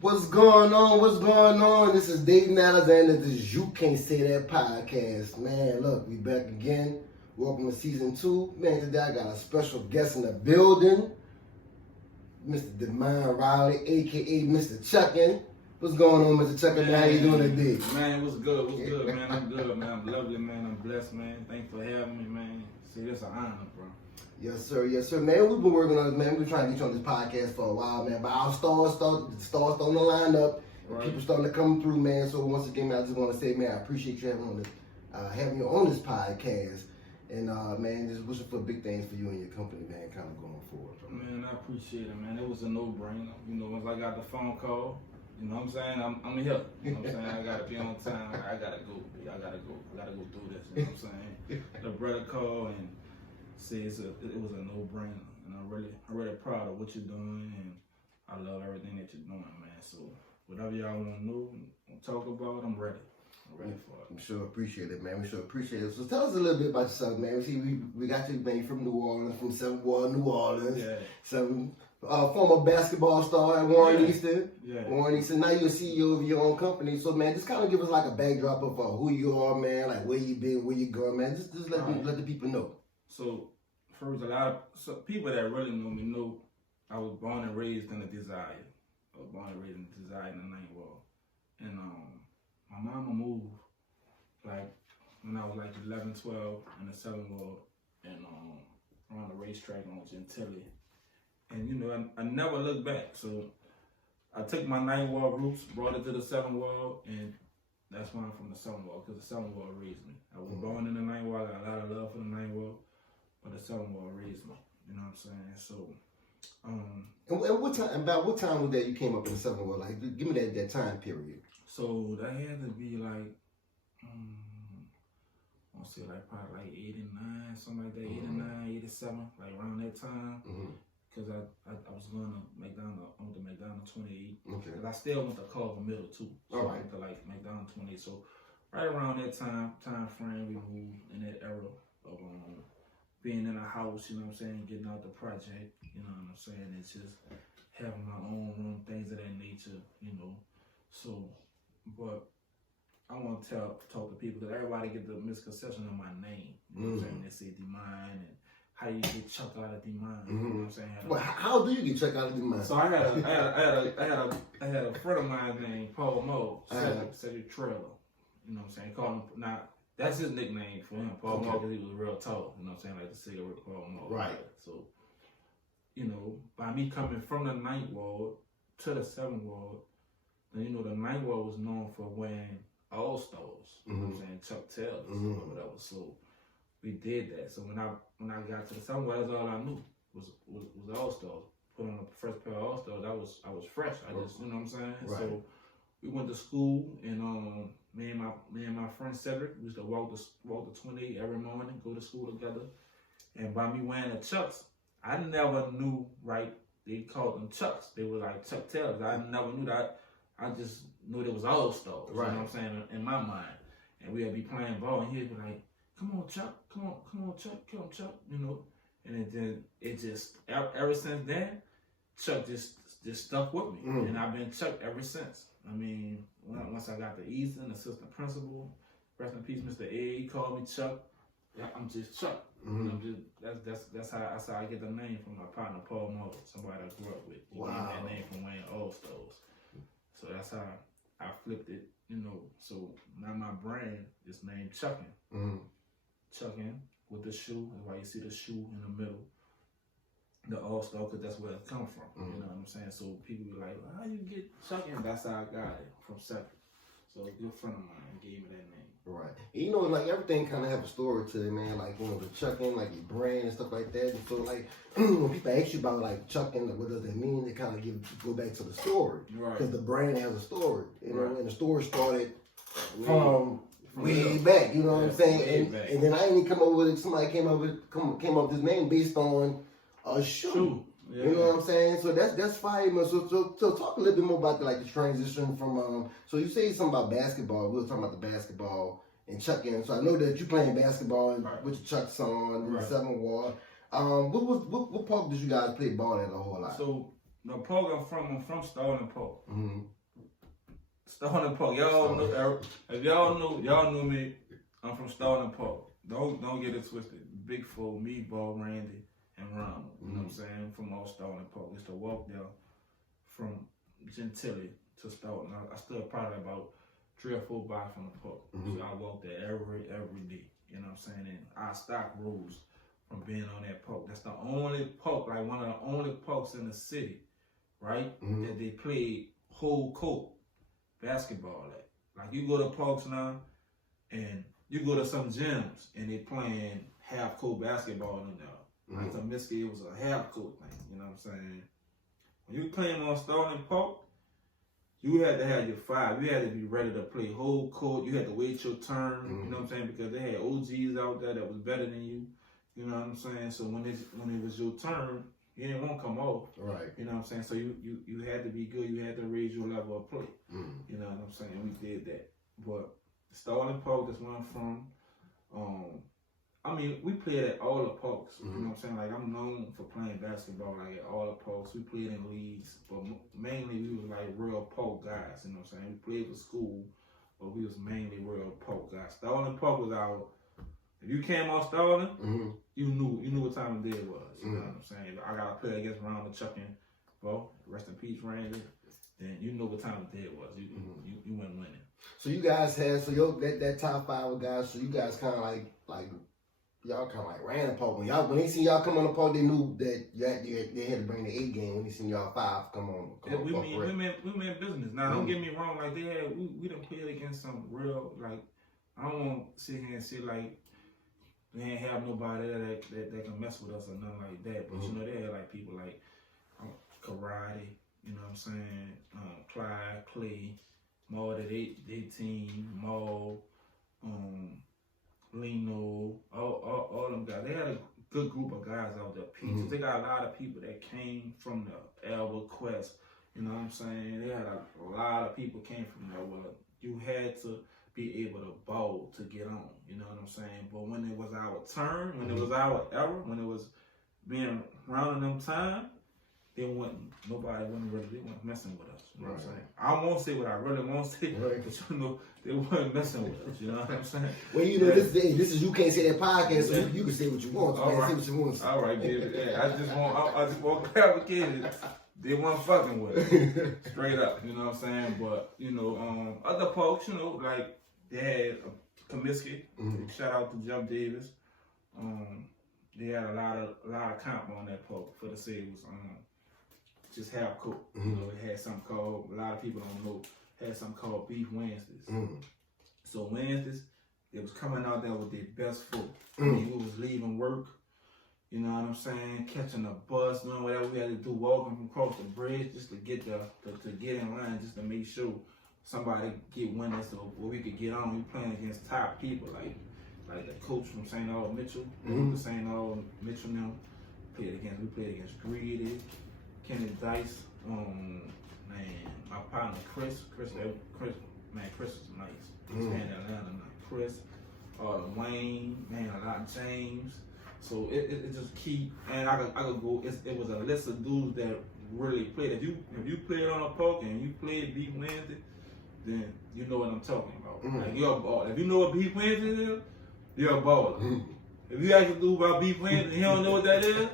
What's going on? What's going on? This is Dayton, Alexander. This is You Can't Say That podcast. Man, look, we back again. Welcome to season 2. Man, today I got a special guest in the building. Mr. Demoinde Rowley, a.k.a. Mr. Chuckin. What's going on, Mr. Chuckin? How you doing today? Man, what's good? What's good, man? I'm good, man. I'm lovely, man. I'm blessed, man. Thanks for having me, man. See, it's an honor, bro. Yes, sir. Yes, sir. Man, we've been working on it, man. We've been trying to get you on this podcast for a while, man. But our stars starting to line up. Right. People starting to come through, man. So once again, man, I just want to say, man, I appreciate you having you on this podcast. And, man, just wishing for big things for you and your company, man, kind of going forward. Bro. Man, I appreciate it, man. It was a no-brainer. You know, once I got the phone call, you know what I'm saying? I'm here. You know what I'm saying? I got to be on time. I got to go. I got to go through this. You know what I'm saying? The brother called and says it was a no-brainer, and I'm really proud of what you're doing, and I love everything that you're doing, man. So whatever y'all want to know and talk about, I'm ready. I'm ready for it. We sure appreciate it, man. We sure appreciate it. So tell us a little bit about yourself, man. See, we got you, man, from New Orleans, from 7th Ward, New Orleans. Yeah. Some former basketball star at Warren Easton. Yeah. Warren Easton. Now you're a CEO of your own company. So, man, just kind of give us like a backdrop of who you are, man. Like where you been, where you going, man. Just let the people know. So, first, people that really know me know I was born and raised in the Desire. I was born and raised in the Desire in the 9th Ward. And my mama moved like when I was like 11, 12 in the 7th Ward and around the racetrack on Gentilly. And you know, I never looked back. So I took my 9th Ward roots, brought it to the 7th Ward, and that's why I'm from the 7th Ward, because the 7th Ward raised me. I was born in the 9th Ward, I got a lot of love for the 9th Ward. But the 7th Ward raised me, you know what I'm saying? So, and what time was that you came up in the 7th Ward? Like, give me that time period. So that had to be like, I want to say like probably like 89, something like that, 89, 87, like around that time. Because I was going to McDonald's, I went to McDonald's 28. Okay. Because I still went to Culver Middle too. So I went to like McDonald's 28. So right around that time frame, we moved in that era of being in a house, you know what I'm saying, getting out the project, you know what I'm saying, it's just having my own room, things of that nature, you know. So, but I want to talk to people, because everybody get the misconception of my name, you know what I'm saying, they say Demoinde, and how you get chucked out of Demoinde, you know what I'm saying. Well, how do you get chucked out of Demoinde? So I had a friend of mine named Paul Mo, Cedric Trailer, you know what I'm saying, call him, not, that's his nickname for him, Paul Mo, because he was real tall, you know what I'm saying, like the cigarette Paul Mo. Right. So, you know, by me coming from the 9th Ward to the 7th Ward, then, you know, the 9th Ward was known for wearing All-Stars, you know what I'm saying, Chuck Taylors or whatever. So we did that. So when I got to the 7th Ward, that's all I knew was All-Stars. Put on the first pair of All-Stars, I was fresh. I just, you know what I'm saying? Right. So we went to school, and me and my friend Cedric, we used to walk the 28 every morning, go to school together. And by me wearing the Chucks, I never knew, right, they called them Chucks. They were like Chuck Taylors. I never knew that. I just knew it was All-Stars, right. You know what I'm saying, in my mind. And we'd be playing ball, and he'd be like, come on, Chuck, come on, Chuck, come on, Chuck, you know. And it just, ever since then, Chuck just stuck with me. And I've been Chuck ever since. I mean, once I got to Easton, assistant principal, rest in peace, Mr. A, he called me Chuck. I'm just Chuck. That's how I get the name from my partner Paul Mo, somebody I grew up with. He gave me that name from wearing All-Stars. So that's how I flipped it, you know. So now my brand is named Chuckin. Chuckin with the shoe. That's why you see the shoe in the middle. The All-Star, because that's where it come from. You know what I'm saying? So people be like, well, how you get Chuckin? That's how I got it, from Cedric. So a good friend of mine gave me that name. Right. And you know, like everything kind of have a story to it, man. Like, you know, the Chuckin, like your brand and stuff like that. And so, like, when people ask you about like Chuckin, like, what does that mean? They kind of go back to the story, right? Because the brand has a story, you know, and the story started from way back. You know what I'm saying? And then I ain't even come up with it. Somebody came up with this name based on a shoe. Yeah. You know what I'm saying? So that's fire, man. So talk a little bit more about the transition from so you say something about basketball. We were talking about the basketball and Chuckin. So I know that you playing basketball with your Chucks on in the 7th Ward. What part did you guys play ball at a whole lot? So The Polk I'm from Stone Polk. Mm-hmm. Stone Polk. Y'all knew me. I'm from Stone Polk. Don't get it twisted. Big Four, me, Bo, Randy, and Ronald. You know what I'm saying? From all Stone Polk. It's to walk there from Gentilly to Stoughton. I stood probably about 3 or 4 blocks from the park. Mm-hmm. So I walk there every day. You know what I'm saying? And our stock rose from being on that park. That's the only park, like one of the only parks in the city, right? Mm-hmm. That they played whole court basketball at. Like you go to parks now and you go to some gyms and they playing half court basketball in there. Mm-hmm. Like to Miskey, it was a half court thing. You know what I'm saying? When you playing on Starling Park, you had to have your 5. You had to be ready to play whole court. You had to wait your turn. Mm-hmm. You know what I'm saying? Because they had OGs out there that was better than you. You know what I'm saying? So when it was your turn, you didn't want to come off. Right. You know what I'm saying? So you had to be good. You had to raise your level of play. Mm-hmm. You know what I'm saying? We did that. But Starling Park, that's where I'm from. I mean, we played at all the parks. Mm-hmm. You know what I'm saying? Like, I'm known for playing basketball, like, at all the parks. We played in leagues, but mainly we was, like, real park guys. You know what I'm saying? We played for school, but we was mainly real park guys. Starling Park was our, if you came off Starling, mm-hmm. you knew what time of day it was. You know what I'm saying? If I got to play against Ronald Chuckin, well, rest in peace, Randy, then you know what time of day it was. You went winning. So you guys had, that top 5 of guys, so you guys kind of like, y'all kind of like ran the park. When they seen y'all come on the park, they knew that they had to bring the A game. When they seen y'all 5 come on. We mean business. Now, don't get me wrong. Like we done played against some real, like, I don't want to sit here and say like they ain't have nobody that can mess with us or nothing like that. But you know, they had like people like Karate. You know what I'm saying? Clyde, Clay, Maul that 18, Maul, Lino, all them guys. They had a good group of guys out there. Peaches. Mm-hmm. They got a lot of people that came from the Elba Quest. You know what I'm saying? They had a lot of people came from there. Well, you had to be able to bowl to get on. You know what I'm saying? But when it was our turn, when it was our era, when it was being around in them time, nobody wasn't messing with us. You know what I'm saying? I won't say what I really want to say, but you know, they weren't messing with us. You know what I'm saying? Well, you know, this is You Can't Say That podcast, so you can say what you want. All right. Say what you want to say. All right, baby. Yeah, I just want clarification. They weren't fucking with us. Straight up. You know what I'm saying? But, you know, other folks, you know, like, they had Comiskey. Mm-hmm. Shout out to Jeff Davis. They had a lot of comp on that poke for the city. It was just half cooked. Mm-hmm. You know, it had something called, a lot of people don't know, had something called Beef Wednesdays. Mm-hmm. So Wednesdays, they was coming out there with their best food. Mm-hmm. I mean, we was leaving work, you know what I'm saying, catching a bus, doing whatever we had to do, walking from across the bridge just to get to get in line, just to make sure somebody get winners so where we could get on. We playing against top people like the coach from St. Aug Mitchell, mm-hmm. St. Aug Mitchell now. We played against Greedy, Kenny Dice, man, my partner Chris was nice. Mm-hmm. Man, Atlanta, Chris, Wayne, man, a lot of James. So it just keep, and I could go. It was a list of dudes that really played. If you played on a poker and you played Beef Wednesday, then you know what I'm talking about. Mm-hmm. Like you're a baller. If you know what Beef Wednesday is, you're a baller. Mm-hmm. If you ask a dude about Beef Wednesday and he don't know what that is,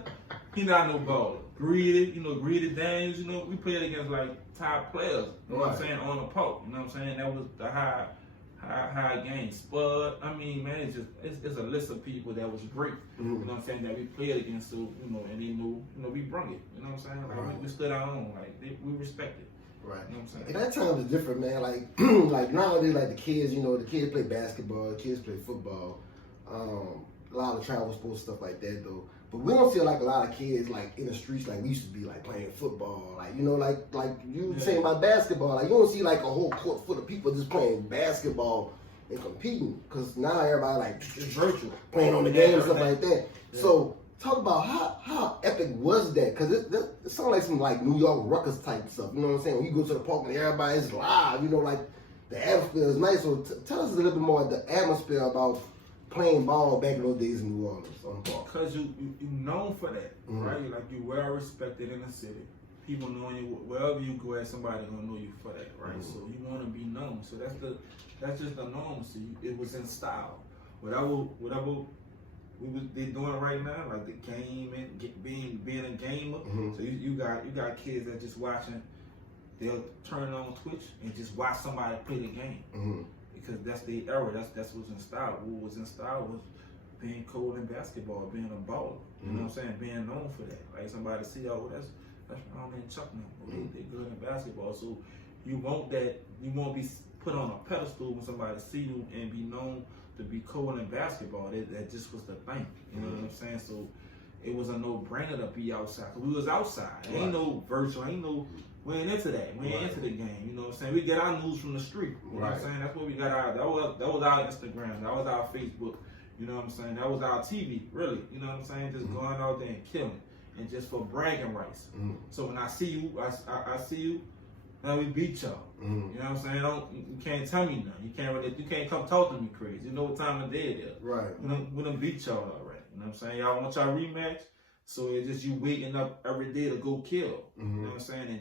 he not no baller. Greedy Dames, you know, we played against like top players, you know what I'm saying, on the poke, you know what I'm saying? That was the high game. Spud, I mean, man, it's a list of people that was great, mm-hmm. you know what I'm saying, that we played against, so, you know, and they knew, you know, we brung it, you know what I'm saying? Like, we stood our own, like, we respected. Right. You know what I'm saying? And that time was different, man. Like, like nowadays, like the kids, you know, the kids play basketball, the kids play football, a lot of travel sports, stuff like that, though. But we don't see like a lot of kids like in the streets like we used to be like playing football, like you know, like you were saying about basketball, like you don't see like a whole court full of people just playing basketball and competing, because now everybody like it's virtual playing on the game and stuff like that. Yeah. So talk about how epic was that? Because it sounds like some like New York Ruckus type stuff. You know what I'm saying? When you go to the park and everybody's live, you know, like the atmosphere is nice. So tell us a little bit more of the atmosphere about playing ball back in those days in New Orleans on the park. Because you known for that, mm-hmm. right? Like you well respected in the city. people knowing you wherever you go at, somebody gonna know you for that, right? So you want to be known. So that's just the normalcy. It was in style. Whatever they doing right now, like the game and being a gamer. So you got kids that just watching. They'll turn on Twitch and just watch somebody play the game because that's the era. That's what's in style. What was in style was being cold in basketball, being a baller. You know what I'm saying? Being known for that. Like somebody see, oh, that's Rowley and Chuckin. They good in basketball. So you won't be put on a pedestal when somebody see you and be known to be cold in basketball. That just was the thing. You know what I'm saying? So it was a no-brainer to be outside. Cause we was outside. Ain't no virtual. We ain't into that. We ain't into the game. You know what I'm saying? We get our news from the street. You know what I'm saying? That's what we got out. That was our Instagram. That was our Facebook. You know what I'm saying? That was our TV, really. You know what I'm saying? Just going out there and killing. And just for bragging rights. So when I see you, I see you, now we beat y'all. You know what I'm saying? You can't tell me nothing. You can't come talk to me crazy. You know what time of day it is. Right. We done beat y'all already. You know what I'm saying? Y'all want y'all rematch? So it's just you waking up every day to go kill. You know what I'm saying? And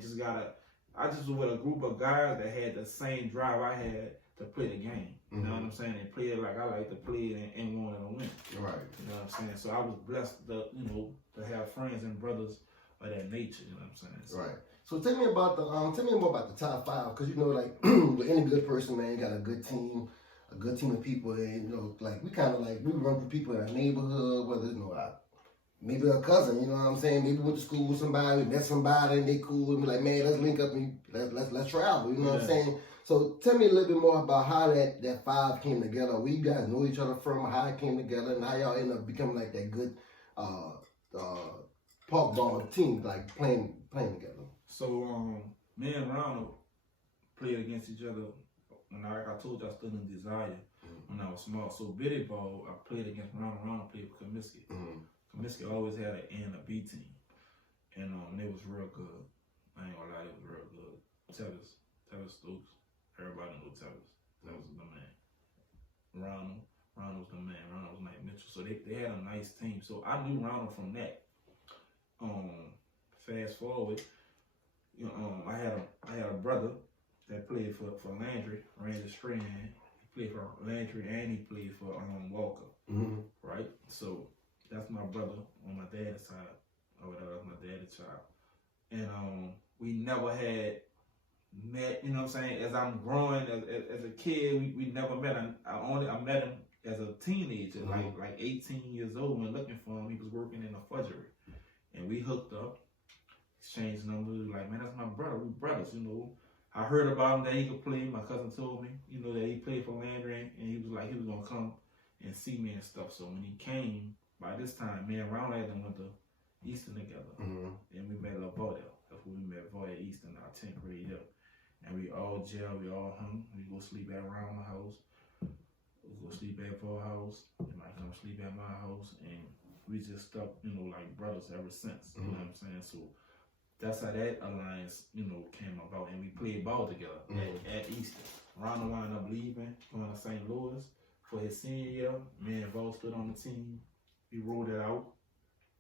I just was with a group of guys that had the same drive I had to play the game. You know what I'm saying? And play it like I like to play it and wanted to win. Right. You know what I'm saying? So I was blessed to have friends and brothers of that nature. You know what I'm saying? So, right. So tell me about tell me more about the top five, because like with any good person, man, you got a good team of people, and like we run through people in our neighborhood, whether it's maybe a cousin, you know what I'm saying? Maybe we went to school with somebody, we met somebody, and they cool, and be like, man, let's link up and let's travel, you know what I'm saying? So tell me a little bit more about how that five came together. Where you guys know each other from, how it came together, and how y'all end up becoming like that good park ball team, like playing together. So me and Ronald played against each other when I told you I stood in Desire when I was small. So Biddy Ball, I played against Ronald. Ronald played for Comiskey. Comiskey always had an A and a B team, and it was real good. I ain't gonna lie, it was real good. Tevis Stokes, everybody knew Tevis. That was the man. Ronald was the man. Ronald was like Mitchell. So they had a nice team. So I knew Ronald from that. Fast forward, I had a brother that played for Landry, Randy Strahan. He played for Landry and he played for Walker. Right? So that's my brother on my dad's side. That's my dad's child. And we never had met, you know what I'm saying? As I'm growing as a kid, we never met. I met him as a teenager, like 18 years old. When looking for him, he was working in a fudgery. And we hooked up, exchanged numbers. Like, man, that's my brother. We brothers, I heard about him that he could play. My cousin told me, that he played for Landry, and he was like, he was gonna come and see me and stuff. So when he came, by this time, me and Rowley had went to Easton together, and we met LaVoy. That's when we met Voy at Easton, our 10th grade year. And we all gel, we all hung. We go sleep at around the house. We go sleep at Voy's house. They might come sleep at my house, and we just stuck, like brothers ever since. You know what I'm saying? So that's how that alliance, came about. And we played ball together at Easton. Ronald wound up leaving, going to St. Louis for his senior year. Me and Vo stood on the team. We rolled it out.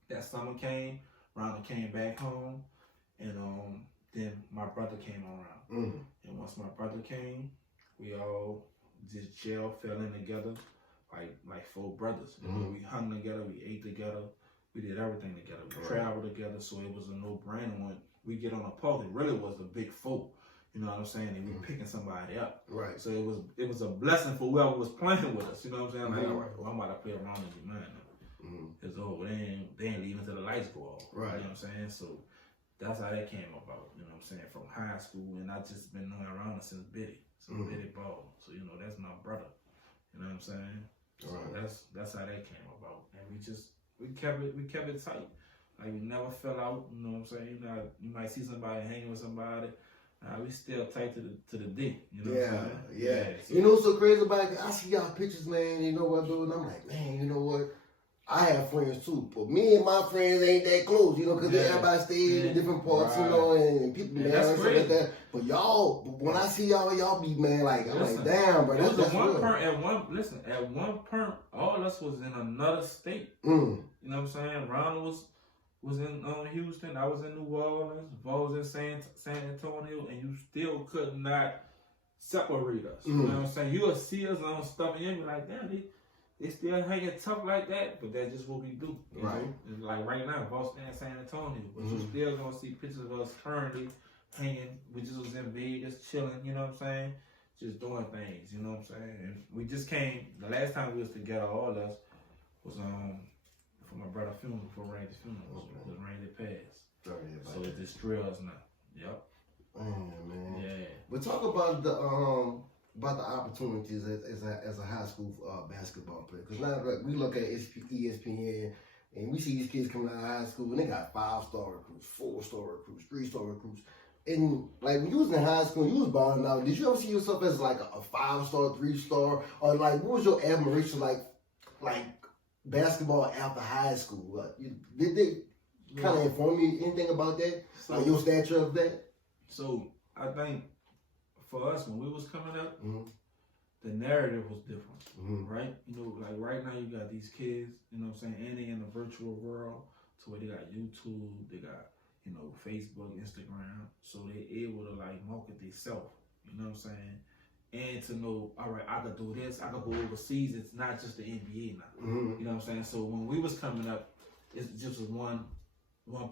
That summer came. Ronald came back home. And then my brother came around. And once my brother came, we all just fell in together. Like four brothers. We hung together, we ate together, we did everything together. We traveled together, so it was a no-brainer when we get on a park. It really was a big four. You know what I'm saying? And we picking somebody up. Right. So it was a blessing for whoever was playing with us. You know what I'm saying? Like, all right, well, I'm about to play around in your mind now. It's over. They ain't leaving until the lights go off. Right. You know what I'm saying? So that's how that came about. You know what I'm saying? From high school, and I just been knowing around since Biddy. So Biddy Ball. So that's my brother. You know what I'm saying? So that's how that came about, and we kept it tight. Like we never fell out. You know what I'm saying? You might see somebody hanging with somebody. We still tight to the D. You know what I'm saying? So, what's so crazy about it? I see y'all pictures, man. You know what, dude? And I'm like, man, you know what? I have friends too, but me and my friends ain't that close, because everybody stays in different parts, and people and stuff like that. But y'all, when I see y'all be, man, like, I'm like, damn, bro, that's one perm. At one perm, all of us was in another state. You know what I'm saying? Ronald was in Houston, I was in New Orleans, Bo was in San Antonio, and you still could not separate us. You know what I'm saying? You'll see us on stuff and you'll be like, damn, they still hanging tough like that, but that's just what we do. Right. Like right now, Boston and San Antonio, but you still gonna see pictures of us currently hanging. We just was in Vegas chilling, you know what I'm saying? Just doing things, you know what I'm saying? And we just came, the last time we was together, all of us, was for my brother's funeral, for Randy's funeral. Okay. When Randy passed. So it's just 3 of us now. Yep. Man. Yeah. But talk about the opportunities as a high school basketball player. Because now we look at ESPN and we see these kids coming out of high school and they got 5-star recruits, 4-star recruits, 3-star recruits. And like when you was in high school, you was balling out. Did you ever see yourself as like a 5-star, 3-star, or like what was your admiration like basketball after high school? Did they kind of inform you anything about that? So, like your stature of that? So I think for us when we was coming up, the narrative was different, right? You know, like right now you got these kids, you know what I'm saying, and they in the virtual world, to where they got YouTube, they got, you know, Facebook, Instagram, so they able to like market themselves, you know what I'm saying? And to know, all right, I could do this, I could go overseas, it's not just the NBA now. You know what I'm saying? So when we was coming up, it's just one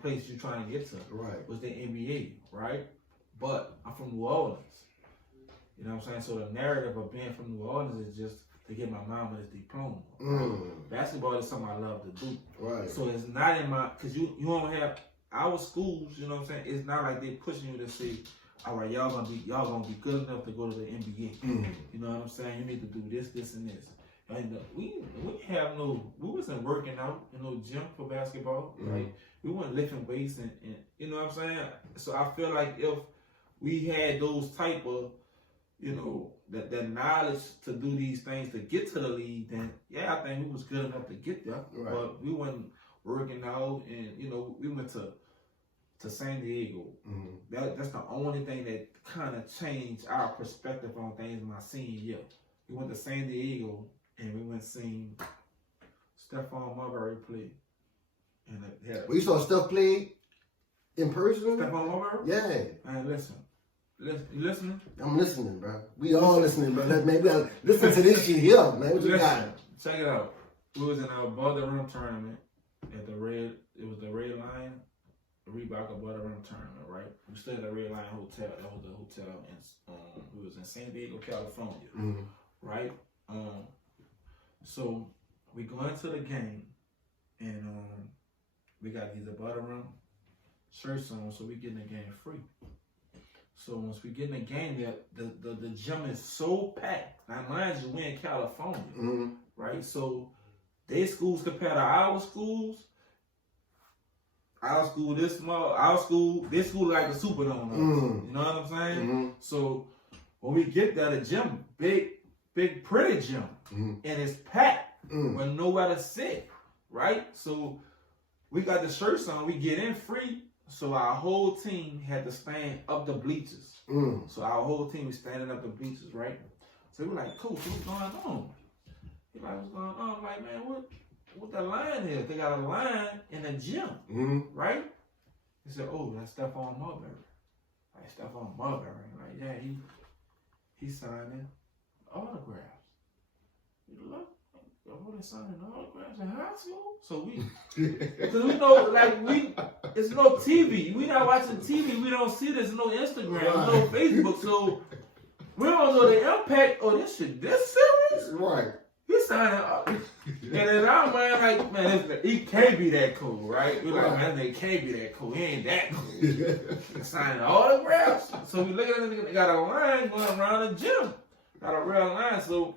place you're trying to get to, right? Was the NBA, right? But I'm from New Orleans. You know what I'm saying? So the narrative of being from New Orleans is just to get my mama this diploma. Basketball is something I love to do. Right. So it's not in my, because you don't have our schools, you know what I'm saying? It's not like they pushing you to say, all right, y'all gonna be good enough to go to the NBA. You know what I'm saying? You need to do this, and this. And we wasn't working out in no gym for basketball. Like we weren't lifting weights and you know what I'm saying? So I feel like if we had those type of, you know, that knowledge to do these things to get to the league, then yeah, I think we was good enough to get there. Right. But we wasn't working out, and you know, we went to San Diego. That's the only thing that kind of changed our perspective on things my senior year. We went to San Diego and we went seen Stephon Marbury play. And you saw Steph play in person? Stephon Marbury? Yeah. Man, listen. You listening? I'm listening, bro. We all listening, bro. Man, we gotta listen to this shit here, man. What you got? Check it out. We was in our Above the Rim tournament at the Red Lion Reebok Above the Rim tournament, right? We stayed at the Red Lion Hotel. That was the hotel in we was in San Diego, California, right? So we go into the game, and we got these Above the Rim shirts on, so we getting the game free. So once we get in the game, the gym is so packed. Now, mind you, we in California, right? So their schools compared to our schools. Our school this small. Our school, this school like the Superdome. You know what I'm saying? So when we get there, the gym, big, pretty gym, and it's packed with nowhere to sit, right? So we got the shirts on. We get in free. So our whole team had to stand up the bleachers. So our whole team was standing up the bleachers, right? So we're like, Coach, what's going on? He's like, what's going on? I'm like, man, what the line is? They got a line in the gym, right? He said, oh, that's Stephon Marbury. Like, Stephon Marbury. Like, yeah, he signing autographs. You look, they signing autographs in high school? So because we know, it's no TV. We not watching TV. We don't see this, no Instagram, no Facebook. So we don't know the impact. Oh, this shit this serious? Right. He's signing up. And in our mind, like, man, he can't be that cool, right? We're like, man, they can't be that cool. He ain't that cool. He's signing autographs. So we look at it, they got a line going around the gym. Got a real line. So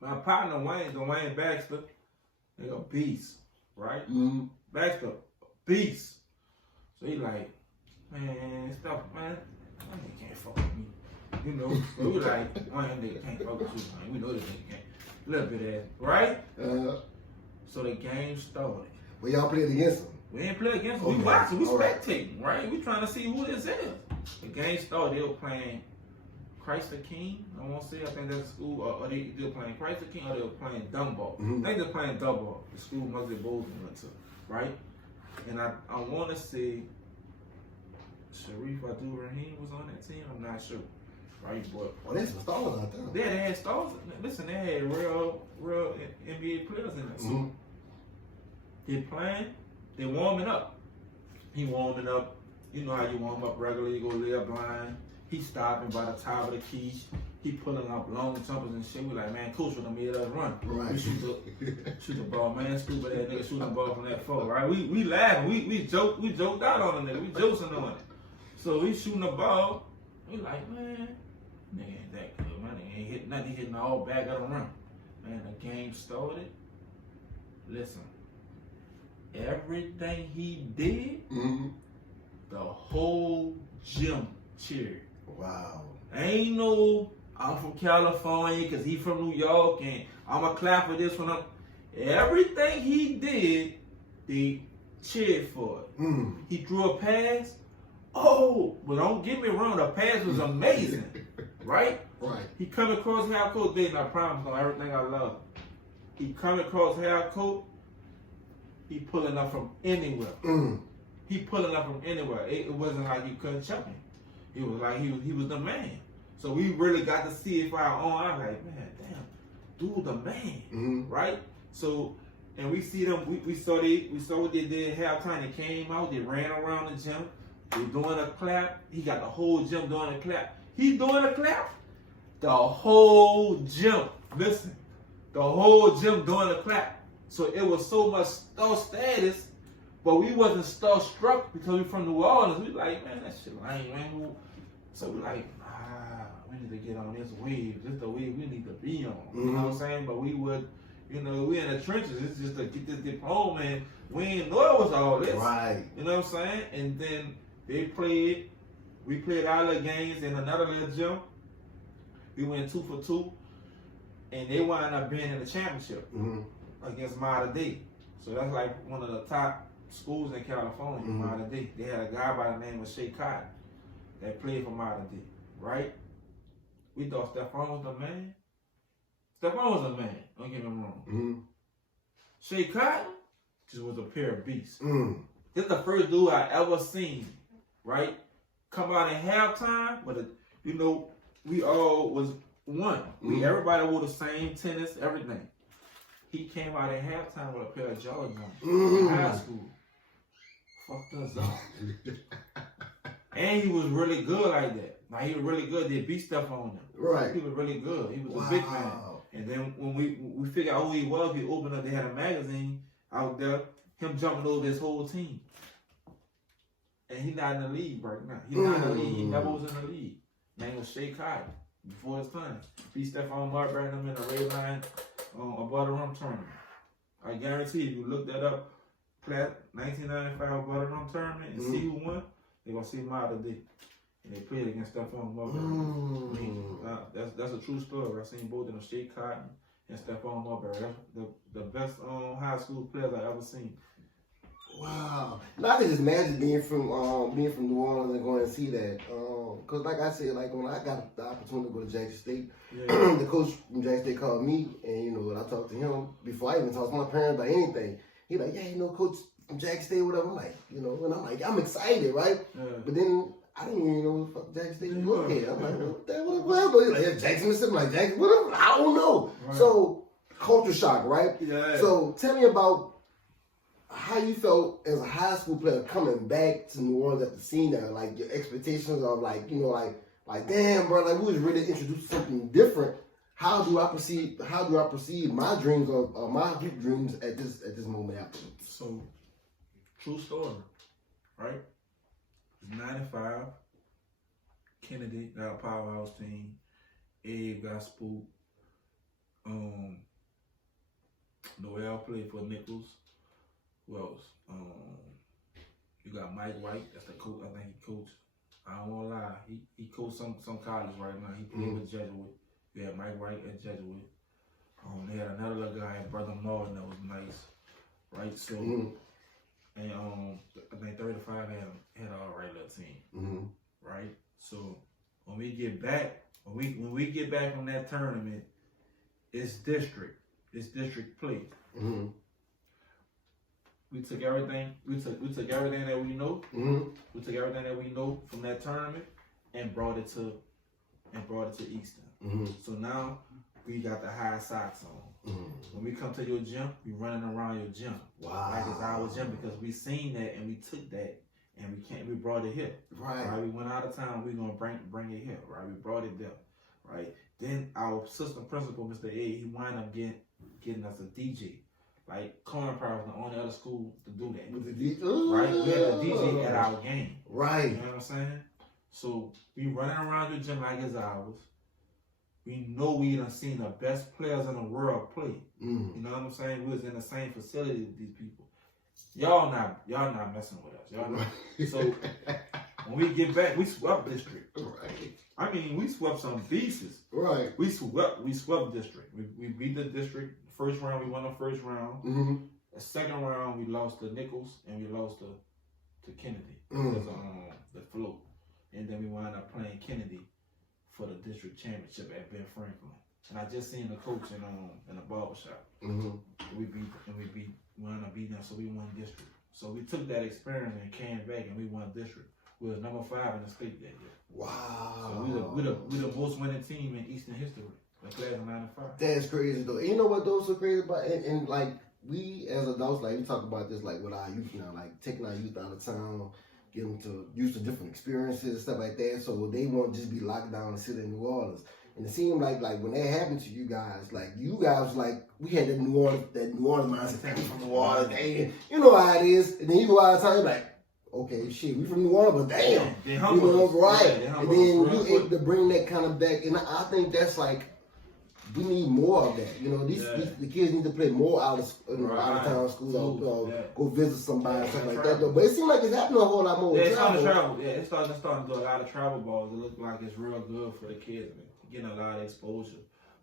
my partner, Dwayne Baxter, they go beast, right? Baxter, beast. So he like, man, stop, man. They can't fuck with me. You know, so we like, man, nigga can't fuck with you, man. We know this nigga can't. A little bit ass, right? So the game started. Well, y'all played against them? We ain't play against them. Okay. We watching, we spectating, right? We trying to see who this is. The game started, they were playing Christ the King, I want to say, I think that's the school, or they were playing Christ the King, or they were playing Dumbo. I think they're playing Dumbo, the school Muggsy Bowles went to, right? And I want to say Sharif Abdul-Rahim was on that team. I'm not sure. Right, but there's some stars out there. Yeah, they had stars. Listen, they had real NBA players in there. So they playing, they warming up. He warming up. You know how you warm up regularly. You go lay up blind. He stopping by the top of the key. He pulling up long jumpers and shit. We like, man, coach would have made us run. Right. We shoot the ball, man. Stupid ass nigga shooting the ball from that far, right? We laughing. We joked out on the nigga. We joking on it. So we shooting the ball. We like, man, nigga ain't that good. Man, nigga ain't hitting nothing. He hitting all back of the run. Man, the game started. Listen, everything he did, the whole gym cheered. Wow. Ain't no, I'm from California because he from New York and I'm going to clap for this one. Everything he did, they cheered for it. He drew a pass. Oh, but don't get me wrong, the pass was amazing. Right? Right. He come across half court, Dayton, I promise on everything I love. He come across half court, he pulling up from anywhere. He pulling up from anywhere. It wasn't like you couldn't check him. It was like he was the man. So we really got to see it for our own. I was like, man, damn, dude, the man, right? So, and we see them. We saw what they did at halftime. They came out. They ran around the gym. They doing a clap. He got the whole gym doing a clap. He doing a clap. The whole gym. Listen, the whole gym doing a clap. So it was so much star status. But we wasn't starstruck because we from New Orleans. We like, man, that shit lame, man. So we like, we need to get on this wave. This the wave we need to be on. You know what I'm saying? But we would, we in the trenches. It's just to get this diploma, and we didn't know it was all this. Right. You know what I'm saying? And then we played our little games in another little gym. We went 2 for 2. And they wound up being in the championship against Mater Dei. So that's like one of the top schools in California, Mater Dei. They had a guy by the name of Chuckin that played for Mater Dei, right? We thought Stephon was the man. Stephon was a man, don't get me wrong. Chuckin just was a pair of beasts. This is the first dude I ever seen, right? Come out at halftime, but we all was one. Everybody wore the same tennis, everything. He came out at halftime with a pair of Jordans in high school. Fucked us up. And he was really good like that. Like, he was really good. They beat stuff on him. Right. He was really good. He was a big man. And then when we figured out who he was, we opened up, they had a magazine out there, him jumping over his whole team. And he's not in the league right now. He's not in the league. He never was in the league. Name was Chuckin before his time. Beat Stephon Marbury and them in a red line above the rim tournament. I guarantee you look that up, 1995 above the rim tournament, and see who won, they're going to see Mater Dei. And they played against Stephon Marbury. That's a true story. I've seen both of them, Chuckin and Stephon Marbury. That's the best high school players I've ever seen. Wow. Now I can just imagine being from New Orleans and going to see that. Cause like I said, like when I got the opportunity to go to Jackson State, the coach from Jackson State called me, and when I talked to him before I even talked to my parents about anything, he like, yeah, coach from Jackson State, whatever. I'm like, and I'm like, I'm excited, right? Yeah. But then I didn't even know what Jackson State was located. I'm like, what? He's like, yeah, Jackson, Mississippi. I'm like, Jackson, whatever. I don't know. Right. So culture shock, right? Yeah. So tell me about how you felt as a high school player coming back to New Orleans after seeing that, like your expectations of like damn, bro, like we was really introduced to something different. How do I perceive my dreams or my hoop dreams at this moment after? So, true story, right? It's 95. Kennedy got a powerhouse team. Abe got spooked. Noel played for Nichols. Who else? You got Mike White. That's the coach. I think he coached. I don't want to lie. He coached some college right now. He played with Jesuit. We had Mike White at Jesuit. They had another little guy, Brother Martin, that was nice, right? So, and I think 35 had an all right little team, right? So when we get back, when we get back from that tournament, it's district play. We took everything. We took everything that we know. Mm-hmm. We took everything that we know from that tournament and brought it to Easton. Mm-hmm. So now we got the high socks on. Mm-hmm. When we come to your gym, we running around your gym. Wow. Like it's our gym because we seen that and we took that and we brought it here. Right. We went out of town. We gonna bring it here. Right. We brought it there. Right. Then our assistant principal, Mr. A, he wound up getting us a DJ. Like Corn Power was the only other school to do that. With the DJ, right? We had a DJ at our game. Right. You know what I'm saying? So we running around your gym like it's ours. We know we done seen the best players in the world play. Mm. You know what I'm saying? We was in the same facility with these people. Y'all not messing with us. Y'all not. So when we get back, we swept district. Right. I mean, we swept some beasts. Right. We swept district. We beat the district. First round, we won the first round. Mm-hmm. The second round, we lost to Nichols and we lost to Kennedy because of the float. And then we wound up playing Kennedy for the district championship at Ben Franklin. And I just seen the coach in the barbershop. Mm-hmm. We wound up beating them, so we won district. So we took that experience and came back and we won district. We was number 5 in the state that year. Wow. So we the most winning team in Eastern history. The class of 95. That's crazy though. And you know what those so crazy about? And like we as adults, like we talk about this like with our youth now, like taking our youth out of town, getting to used to different experiences and stuff like that. So they won't just be locked down and sit in New Orleans. And it seemed like when that happened to you guys, like we had that New Orleans mindset from New Orleans. And you know how it is. And then you go out of town, you're like, okay, shit, we from New Orleans, but damn, you know, right? Yeah, and then you able to bring that kind of back, and I think that's like we need more of that. You know, the kids need to play more out of town school, go visit somebody, stuff like that. Though. But it seems like it's happening a whole lot more. Yeah, it's starting to travel. Yeah, it's starting to do a lot of travel balls. It looks like it's real good for the kids. I mean, getting a lot of exposure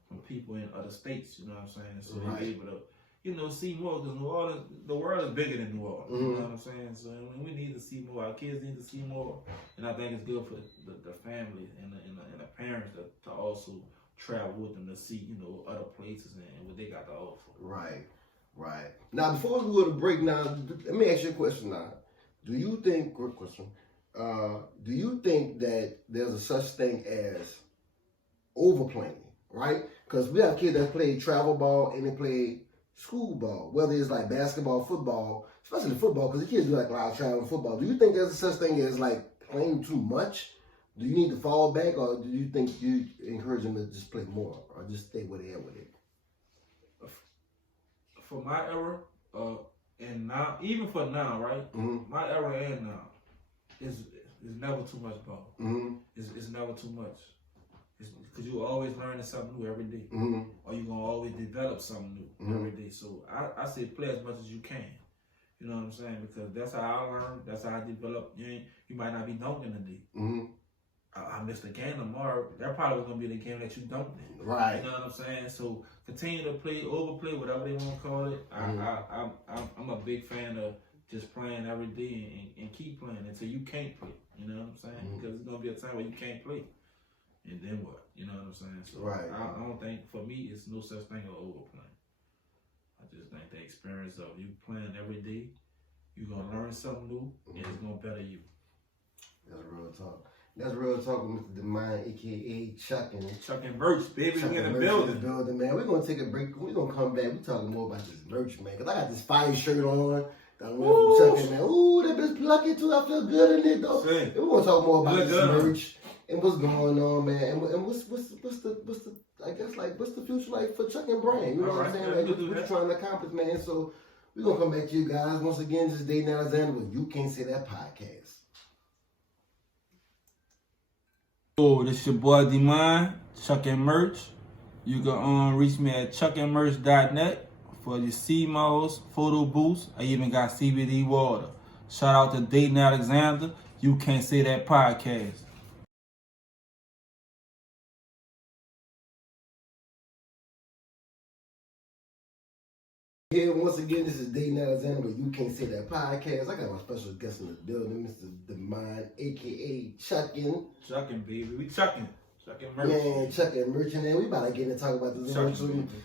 from people in other states. You know what I'm saying? So they're able to. You know, see more because New Orleans, the world is bigger than New Orleans. Mm-hmm. You know what I'm saying? So we need to see more. Our kids need to see more, and I think it's good for the family and the parents to also travel with them to see other places and what they got to offer. Right. Now, before we go to break, now let me ask you a question. Now, do you think? Good question. Do you think that there's a such thing as overplaying? Right? Because we have kids that play travel ball and they play school ball, whether it's like basketball, football, especially football, because the kids do like a lot of traveling football. Do you think there's such thing as like playing too much? Do you need to fall back, or do you think you encourage them to just play more, or just stay where they are with it? For my era, and now, even for now, right? Mm-hmm. My era and now is never too much ball. Mm-hmm. It's never too much. Because you always learning something new every day. Mm-hmm. Or you're going to always develop something new every day. So I say play as much as you can. You know what I'm saying? Because that's how I learn. That's how I develop. You might not be dunking today. Mm-hmm. I missed a game tomorrow. That probably was going to be the game that you dunked in. Right. You know what I'm saying? So continue to play, overplay, whatever they want to call it. Mm-hmm. I'm a big fan of just playing every day and keep playing until you can't play. You know what I'm saying? Mm-hmm. Because there's going to be a time where you can't play. And then what? You know what I'm saying? So I don't think, for me, it's no such thing as overplaying. I just think the experience of you playing every day, you're going to learn something new, and it's going to better you. That's real talk. That's real talk with Mr. Demoinde, a.k.a. Chuckin. Chuckin merch, baby. We're in the building. Man. We're going to take a break. We're going to come back. We're talking more about this merch, man. Because I got this fire shirt on. That went from Chuckin, man. Ooh, that bitch plucky, too. I feel good in it, though. And we're going to talk more about this merch. And what's going on, man? And what's the I guess like what's the future like for Chuckin brand? You know what I'm saying? Like what you trying to accomplish, man. So we're gonna come back to you guys once again. This is Dayton Alexander with You Can't Say That podcast. Oh, this your boy Demoinde, Chuckin merch. You can reach me at chuckinmerch.net for your CMOs, photo booths. I even got CBD water. Shout out to Dayton Alexander. You Can't Say That podcast. Here once again, this is Dayton Alexander, but You Can't Say That podcast. I got my special guest in the building, Mr. Demoinde, a.k.a. Chuckin. Chuckin, baby. We chuckin'. Chuckin merch. Man, Chuckin merch, and then we about to get in and talk about this merch.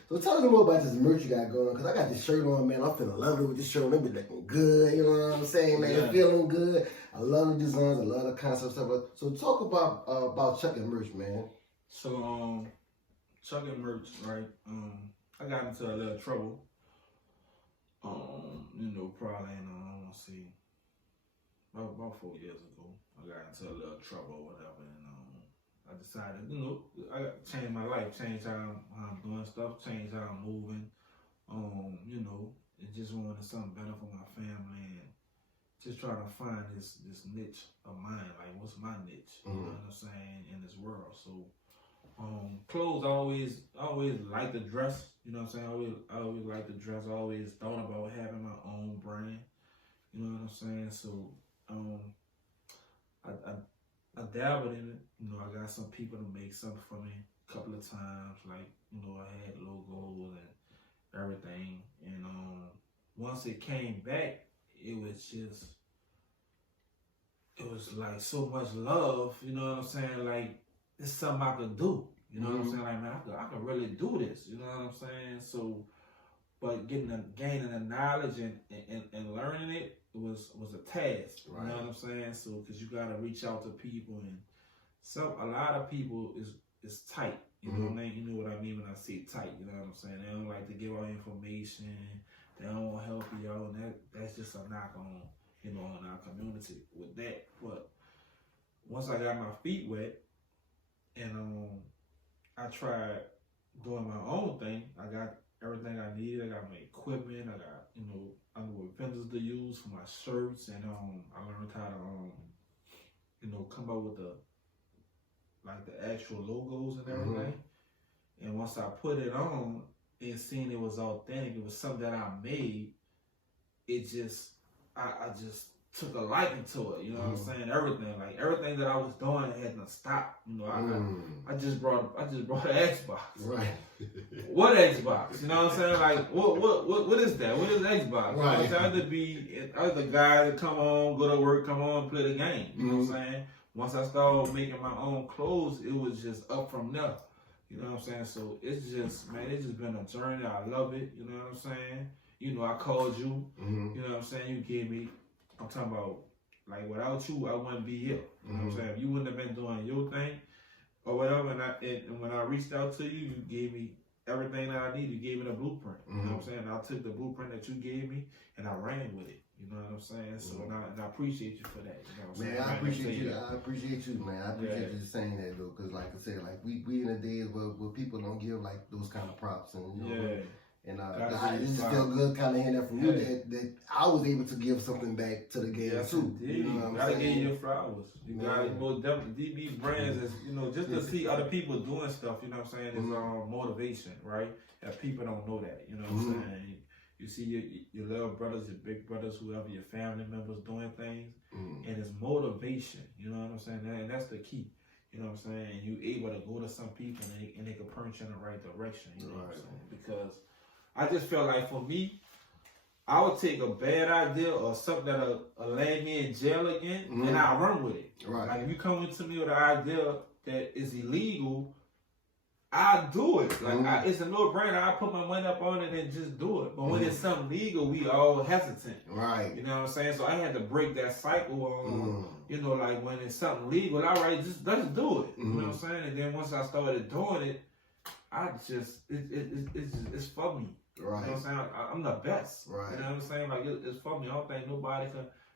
So tell me more about this merch you got going on, because I got this shirt on, man. I'm feeling lovely with this shirt on. It be looking good, you know what I'm saying, man? Yeah. Feeling good. I love the designs, I love the concept stuff. So talk about Chuckin merch, man. So, Chuckin merch, right? I got into a little trouble. You know, probably in, I want to see, about 4 years ago, I got into a little trouble or whatever, and I decided, you know, I got to change my life, change how I'm doing stuff, change how I'm moving. You know, and just wanted something better for my family, and just trying to find this niche of mine. Like, what's my niche? You know what I'm saying, in this world. So, clothes, I always liked to dress. You know what I'm saying? I always liked to dress. I always thought about having my own brand. You know what I'm saying? So, I dabbled in it. You know, I got some people to make something for me a couple of times. Like, you know, I had logos and everything. And once it came back, it was like so much love. You know what I'm saying? Like, it's something I could do. You know what I'm saying? Like, man, I could really do this. You know what I'm saying? So, but gaining the knowledge and learning it was a task. Right. You know what I'm saying? So, because you got to reach out to people, and a lot of people is tight. You know what I mean? You know what I mean when I say tight. You know what I'm saying? They don't like to give out information. They don't want to help you out, and that's just a knock on, you know, on our community with that. But once I got my feet wet, and I tried doing my own thing. I got everything I needed. I got my equipment. I got, you know, I knew what vendors to use for my shirts, and I learned how to you know, come up with the actual logos and everything. And once I put it on and seeing it was authentic, it was something that I made. It just I just took a liking to it, you know what I'm saying? Everything that I was doing had to stop. You know, I just brought an Xbox. Right. What Xbox? You know what I'm saying? Like, what is that? What is Xbox? Right. You know, I was the guy that come on, go to work, come on, play the game. You know what I'm saying? Once I started making my own clothes, it was just up from there. You know what I'm saying? So it's just been a journey. I love it. You know what I'm saying? You know, I called you. You know what I'm saying? You gave me. I'm talking about, like, without you, I wouldn't be here. You know what I'm saying? If you wouldn't have been doing your thing or whatever, and when I reached out to you, you gave me everything that I need. You gave me the blueprint. You know what I'm saying? I took the blueprint that you gave me and I ran with it. You know what I'm saying? So, and I appreciate you for that. You know what I'm saying? Man, I appreciate you. I appreciate you, man. I appreciate you saying that, though, because, like I said, like, we in the days where people don't give, like, those kind of props. And, you know, and it just feel good kind of hearing that from you that I was able to give something back to the game too. You know what I'm saying? Give you your flowers. You got it. Most definitely. DB brands is, you know, just to see other people doing stuff, you know what I'm saying, is motivation, right? That people don't know that, you know what I'm saying? You see your little brothers, your big brothers, whoever, your family members doing things, and it's motivation, you know what I'm saying? And that's the key. You know what I'm saying? And you able to go to some people and they can point you in the right direction, you know what I'm saying? Because I just felt like, for me, I would take a bad idea or something that'll land me in jail again, and I'll run with it. Right. Like, if you come into me with an idea that is illegal, I'll do it. Like, it's a no-brainer. I put my money up on it and just do it. But when it's something legal, we all hesitant. Right. You know what I'm saying? So I had to break that cycle on, you know, like, when it's something legal, all right, let's do it. You know what I'm saying? And then once I started doing it, it's for me. Right. You know what I'm saying? I'm the best. Right. You know what I'm saying? Like, it's for me. I don't think nobody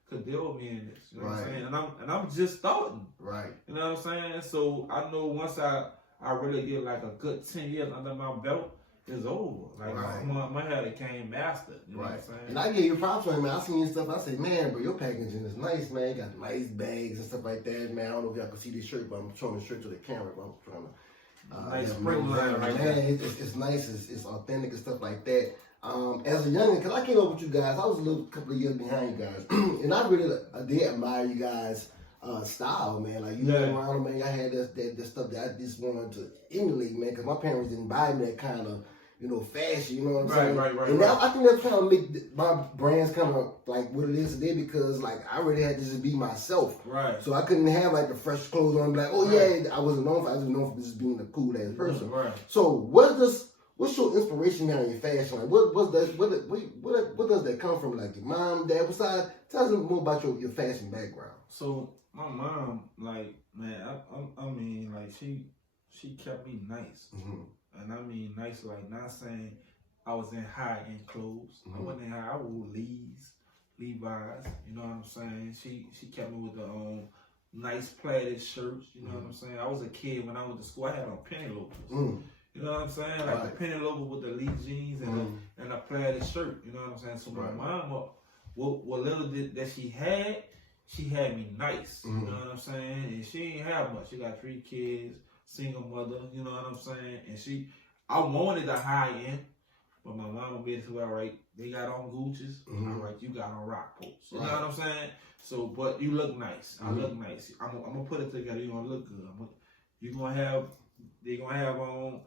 could deal with me in this. You know what I'm saying? And I'm just starting. Right. You know what I'm saying? So I know once I really get like a good 10 years under my belt, it's over. Like, my head came mastered. You know what I'm saying? And I gave you props on it, man. I seen your stuff. I said, man, bro, your packaging is nice, man. You got nice bags and stuff like that, man. I don't know if y'all can see this shirt, but I'm showing the shirt to the camera. But I'm trying to. Nice spring line right there. It's nice, it's authentic and stuff like that. As a youngin', because I came up with you guys, I was a couple of years behind you guys, and I really did admire you guys' style, man. Like, you know, around, man, I had that stuff that I just wanted to emulate, man, because my parents didn't buy me that kind of, fashion, you know what I'm saying? Right. And I think that's trying to make my brands kind of like what it is today because like I really had to just be myself. Right. So I couldn't have like the fresh clothes on, like, oh yeah, I wasn't known for. I was known for just being a cool ass person. Right. So what's your inspiration behind your fashion? Like what does that come from? Like your mom, dad, besides? Tell us more about your fashion background. So my mom, like, man, I mean, like she kept me nice. Mm-hmm. And I mean nice, like not saying I was in high-end clothes. Mm-hmm. I wasn't in high. I wore Levi's. You know what I'm saying? She kept me with the nice plaided shirts. You know what I'm saying? I was a kid when I went to school. I had on penny loafers. Mm. You know what I'm saying? Like the penny loafer with the Lee jeans and a plaided shirt. You know what I'm saying? So my mom, what little that she had me nice. You know what I'm saying? And she ain't have much. She got 3 kids. Single mother, you know what I'm saying? And I wanted the high end, but my mama made it to, all right, they got on Gucci's, all right, you got on Rockpots. You know what I'm saying? So, but you look nice. I look nice. I'm gonna put it together. You're gonna look good. They're gonna have on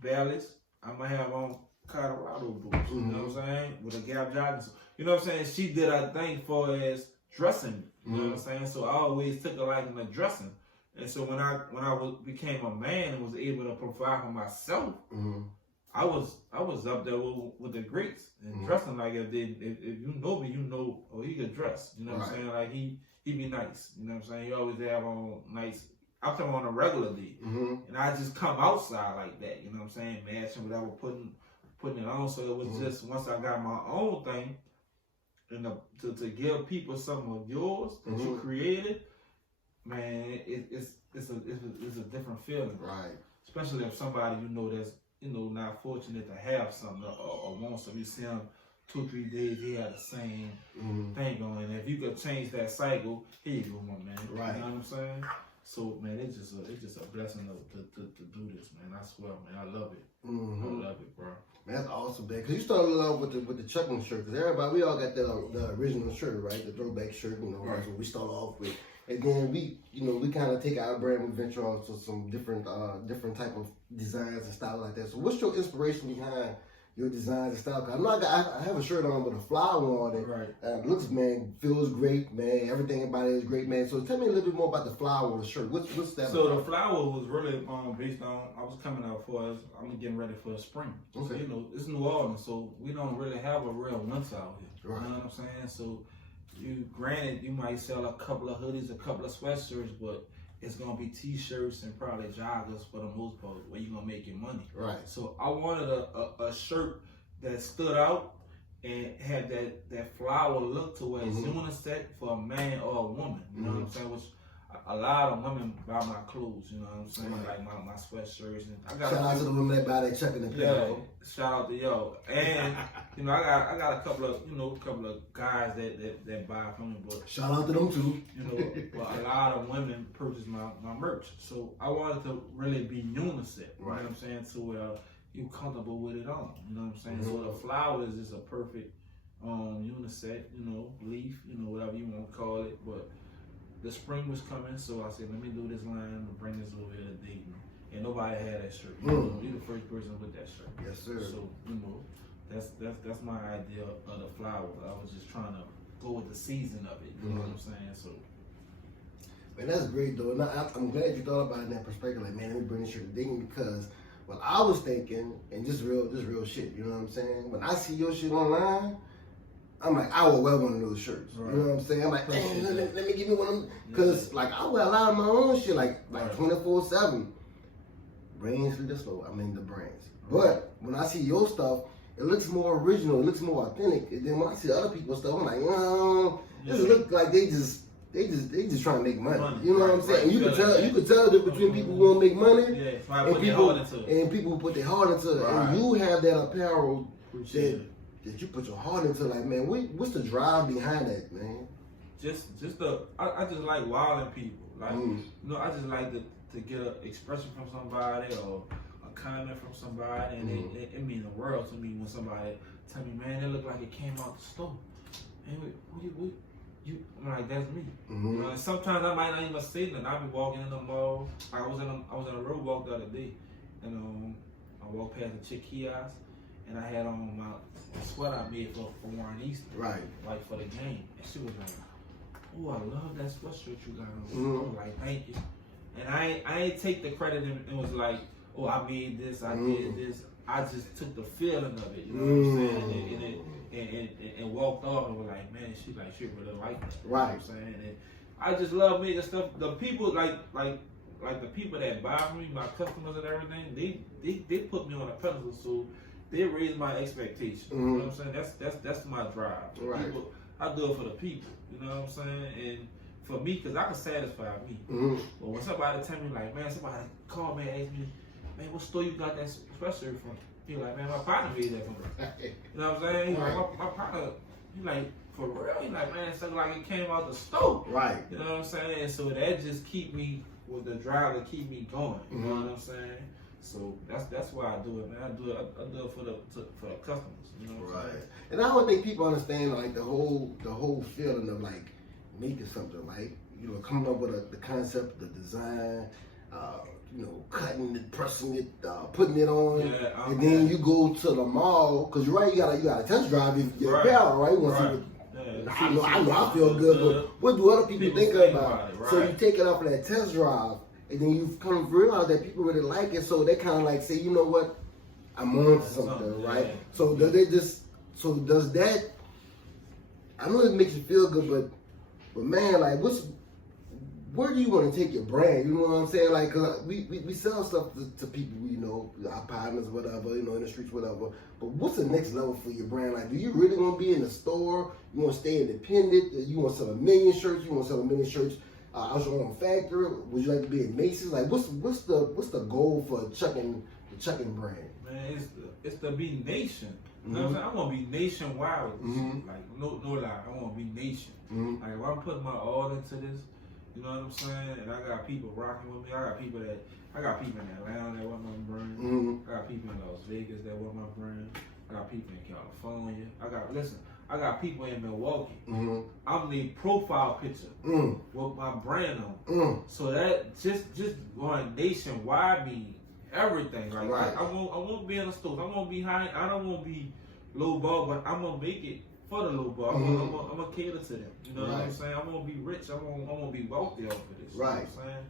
Ballots. I'm gonna have on Colorado boots. You know what I'm saying? With a Gap jogging. You know what I'm saying? She did her thing for as dressing me. You know what I'm saying? So I always took her like in the dressing. And so when I became a man and was able to provide for myself, I was up there with the greats and dressing like if you know me, you know, oh, he could dress. You know what I'm saying? Like he be nice. You know what I'm saying? He always have on nice. I'm talking on a regular day, and I just come outside like that. You know what I'm saying? Matching whatever, putting it on. So it was just once I got my own thing, and to give people some of yours that you created. Man, it's a different feeling, right? Especially if somebody that's not fortunate to have something or want something. You see them 2-3 days, he had the same thing going. And if you could change that cycle, here you go, my man. Right? You know what I'm saying? So man, it's just a blessing to do this, man. I swear, man, I love it. I love it, bro. Man, that's awesome, man. Cause you started off with the Chuckin shirt. Cause everybody, we all got the original shirt, right? The throwback shirt. That's what we start off with. And then we kind of take our brand and venture on to some different type of designs and style like that. So what's your inspiration behind your designs and style? Cause I have a shirt on with a flower on it. Right. Looks, man, feels great, man. Everything about it is great, man. So tell me a little bit more about the flower on the shirt. What's that? So the flower was really based on, I was coming out I'm getting ready for spring. Okay. So, it's New Orleans, so we don't really have a real winter out here. Right. You know what I'm saying? So granted, you might sell a couple of hoodies, a couple of sweatshirts, but it's gonna be t-shirts and probably joggers for the most part, where you're gonna make your money. Right. So I wanted a shirt that stood out and had that flower look to where it's unisex for a man or a woman. You know what I'm saying? Which a lot of women buy my clothes, you know what I'm saying? Like my sweatshirts. And I got shout out to the women that buy their Chuckin and pillow. Shout out to y'all. And I got a couple of guys that buy from me, but shout out to them too. But a lot of women purchase my merch. So I wanted to really be unisex. You know what I'm saying? So where you're comfortable with it on. You know what I'm saying? So the flower is just a perfect unisex, leaf, whatever you want to call it. But the spring was coming, so I said, let me do this line and bring this over here to Dayton. And nobody had that shirt. You're the first person with that shirt. Yes, sir. So, that's my idea of the flower. I was just trying to go with the season of it. You know what I'm saying? So, man, that's great though. And I'm glad you thought about it in that perspective. Like, man, let me bring this shirt to Dayton because what I was thinking, and just real shit, you know what I'm saying? When I see your shit online, I'm like, I will wear one of those shirts. Right. You know what I'm saying? I'm like, dang, let me give me one of them. Because, like, I wear a lot of my own shit, like 24/7. Brains through the slow. I mean, the brains. But when I see your stuff, it looks more original. It looks more authentic. And then when I see other people's stuff, I'm like, this look like they just trying to make money. You know what I'm saying? And you can tell the difference between people who want to make money and people who put their heart into it. And you have that apparel that you put your heart into. Like, man, what's the drive behind that, man? I just like wilding people. Like, I just like to get an expression from somebody or a comment from somebody, and it means the world to me when somebody tell me, man, it look like it came out the store. And I'm like, that's me. And sometimes I might not even say nothing. I'll be walking in the mall. I was in a road walk the other day, and I walked past the chick kiosk, and I had on my sweater I made for Warren Easton, right, like for the game, and she was like, "Oh, I love that sweatshirt you got on." Mm-hmm. I was like, "Thank you," and I ain't take the credit and was like, "Oh, I made this, I did this." I just took the feeling of it, you know what I'm saying, and walked off and was like, "Man, she really like this," you know what I'm saying. And I just love making stuff. The people like the people that buy from me, my customers and everything, they put me on a pedestal, so they raise my expectations. You know what I'm saying? That's my drive. Right. People, I do it for the people. You know what I'm saying? And for me, because I can satisfy me. But when somebody tell me like, man, somebody call me and ask me, man, what store you got that sweatshirt from? He like, man, my partner made that for me. You know what I'm saying? He like, my partner. He like, for real? He like, man, something like it came out the store. Right. You know what I'm saying? And so that just keep me with the drive to keep me going. You know what I'm saying? So that's why I do it, man. I do it for the customers. You know what I'm saying? And I don't think people understand like the whole feeling of like making something, like, you know, coming up with the concept, the design, you know, cutting it, pressing it, putting it on, and then you go to the mall because you're right. You got to test drive your apparel, right? You want to see what. I know I feel good, but what do other people think about it? So you take it up for that test drive, and then you come to realize that people really like it, so they kind of like say, you know what, I'm on to something, right? Yeah. So does that, I know it makes you feel good, but man, like where do you want to take your brand? You know what I'm saying? Like, cause we sell stuff to people, you know, our partners, whatever, you know, in the streets, whatever. But what's the next level for your brand? Like, do you really want to be in the store? You want to stay independent? You want to sell 1 million shirts? You want to sell 1 million shirts out your own factory? Would you like to be at Macy's? Like, what's the goal for Chuckin, the Chuckin brand? Man, it's to be nation. You know what I'm saying? I want to be nationwide with this shit. Like, no lie, I want to be nation. Like, if I'm putting my all into this, you know what I'm saying? And I got people rocking with me. I got people in Atlanta that want my brand. I got people in Las Vegas that want my brand. I got people in California. I got people in Milwaukee. I'm the profile picture with my brand on. So that just going nationwide means everything. Like, I won't be in the stores. I won't be high. I don't want to be low ball, but I'm gonna make it for the low ball. I'm gonna cater to them. You know what I'm saying? I'm gonna be rich. I'm gonna be wealthy off of this. You know what I'm saying?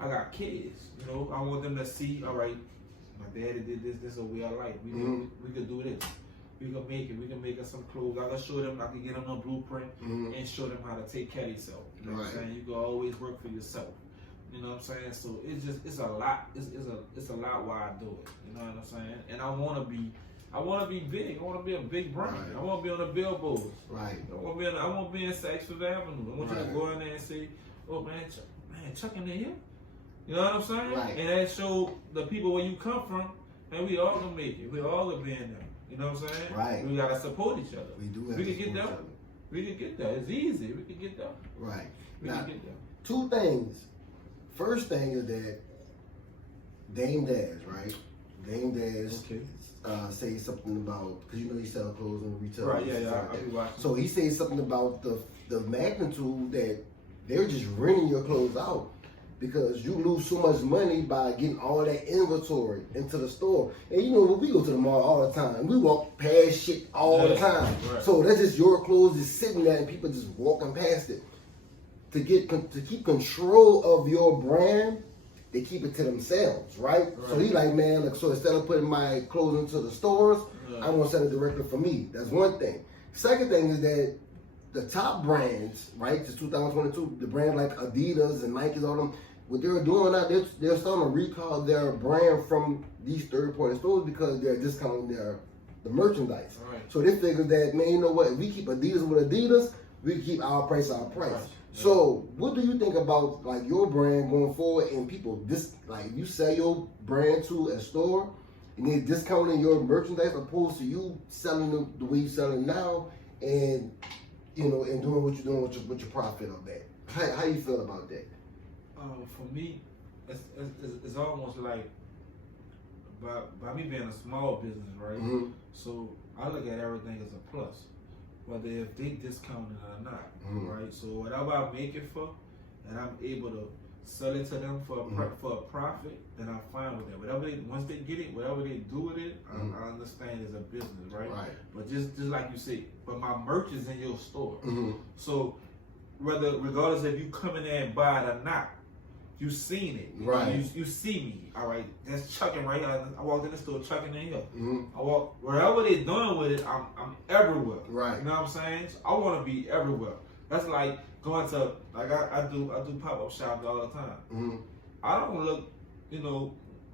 I got kids. You know, I want them to see. All right, my daddy did this. This is a way I like. We could do this. We can make it. We can make us some clothes. I can show them. I can get them a blueprint and show them how to take care of yourself. You know what I'm saying? You can always work for yourself. You know what I'm saying? So it's a lot. It's a lot why I do it. You know what I'm saying? And I want to be big. I want to be a big brand. I want to be on the billboards. Right. I want to be in Saks Fifth Avenue. I want you to go in there and say, "Oh man, Chuckin in here." You know what I'm saying? Right. And that show the people where you come from, and we all gonna make it. We all gonna be in there. You know what I'm saying? Right. We gotta support each other. We do. We can get there. We can get there. It's easy. We can get there. Right. We can get there. 2 things. First thing is that Dame Dash, right? Dame Dash say something about, because you know he sell clothes in retail. Right, yeah. I'll be watching. So he says something about the magnitude that they're just renting your clothes out because you lose so much money by getting all that inventory into the store. And you know, when we go to the mall all the time, we walk past shit all the time. Right. So that's just your clothes just sitting there and people just walking past it. To keep control of your brand, they keep it to themselves, right? So he like, man, look, so instead of putting my clothes into the stores, I want to sell it directly for me. That's one thing. Second thing is that the top brands, right, since 2022, the brands like Adidas and Nike, all them, what they're doing now, they're starting to recall their brand from these third-party stores because they're discounting the merchandise. Right. So they figure that, man, you know what, if we keep Adidas with Adidas, we can keep our price. So, what do you think about like your brand going forward and people you sell your brand to a store and they're discounting your merchandise opposed to you selling them the way you sell it now and you know and doing what you're doing with your profit on that? How do you feel about that? For me, it's almost like by me being a small business, right? So I look at everything as a plus. Whether if they discount it or not, right? So whatever I make it for, and I'm able to sell it to them for a profit, then I'm fine with that. Once they get it, whatever they do with it, I understand it's a business, right? But just like you say, but my merch is in your store. So regardless if you come in there and buy it or not, you seen it. You see me. All right, that's Chuckin right here. I walked in the store, Chuckin in here. I walk wherever they doing with it. I'm everywhere. You know what I'm saying? So I want to be everywhere. That's like going to I do pop-up shops all the time. I don't look,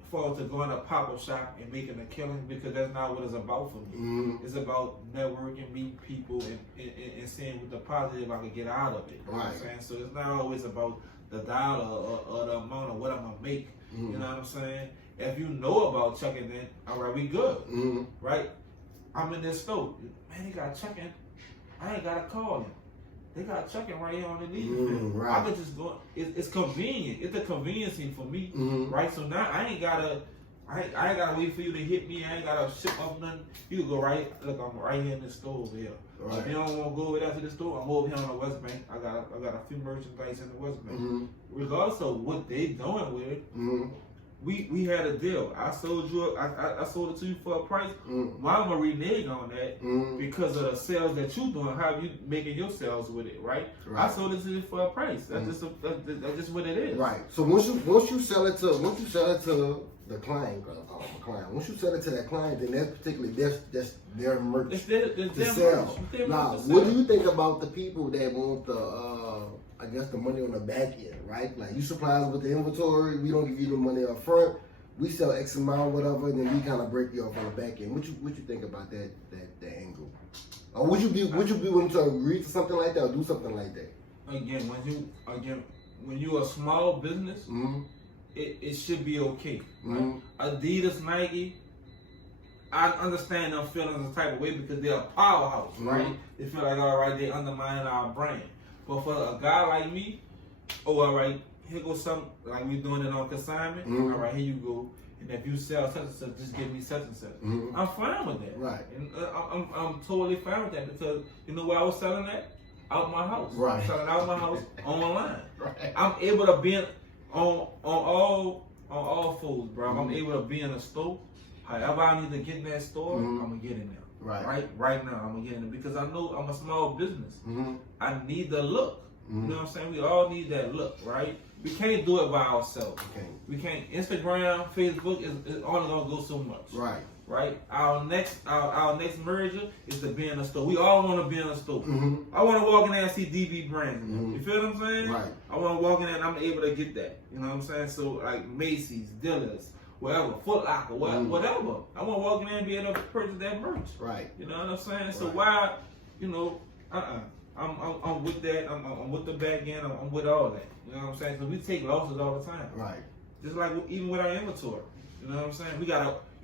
forward to going to pop-up shop and making a killing, because that's not what it's about for me. It's about networking, meeting people, and seeing what the positive I can get out of it. You know what I'm saying? So it's not always about the dollar or the amount of what I'm gonna make. You know what I'm saying? If you know about Chuckin, then all right, we good. Right? I'm in this store. Man, they got Chuckin. I ain't gotta call them. They got Chuckin right here on the knee. I could just go. It's convenient. It's a conveniency for me, right? So now I ain't gotta wait for you to hit me. I ain't gotta ship up nothing. You can go right. Look, I'm right here in the store over here. If you don't want to go over there to the store, I'm over here on the West Bank. I got a few merchandise in the West Bank. Regardless of what they doing with it, we had a deal. I sold it to you for a price. Why am I reneging on that? Because of the sales that you doing, how you making your sales with it, right? I sold it to you for a price. That's just what it is. Right. So once you sell it to the client, once you sell it to that client, then that's particularly that's their merch to sell. Now, what do you think about the people that want the money on the back end, right? Like, you supply us with the inventory, we don't give you the money up front, we sell X amount, whatever, and then we kind of break you off on the back end. What you think about that angle? Or would you be willing to agree to something like that or do something like that? Again, when you a small business, it should be okay. Right? Adidas, Nike, I understand them feeling the type of way because they're a powerhouse, right? They feel like, all right, they undermining our brand. But for a guy like me, all right, here goes something, like we doing it on consignment. All right, here you go. And if you sell such and such, just give me such and such. I'm fine with that. Right. And I'm totally fine with that, because you know where I was selling that? Out my house. Right. I'm selling out my house online. Right. I'm able to be on all folds, bro. I'm able to be in a store. However I need to get in that store, I'm gonna get in there. Right now, I'm gonna get in there, because I know I'm a small business. I need the look. You know what I'm saying? We all need that look, right? We can't do it by ourselves. We can't. Instagram, Facebook is only gonna go so much. Right. Our next merger is to be in a store. We all want to be in a store. I want to walk in there and see DB brands. You feel what I'm saying? Right. I want to walk in there and I'm able to get that. You know what I'm saying? So like Macy's, Dillard's, whatever, Foot Locker, whatever. I want to walk in there and be able to purchase that merch. Right. You know what I'm saying? So why, I'm with that. I'm with the back end. I'm with all that. You know what I'm saying? So we take losses all the time. Right. Just like even with our inventory. You know what I'm saying? You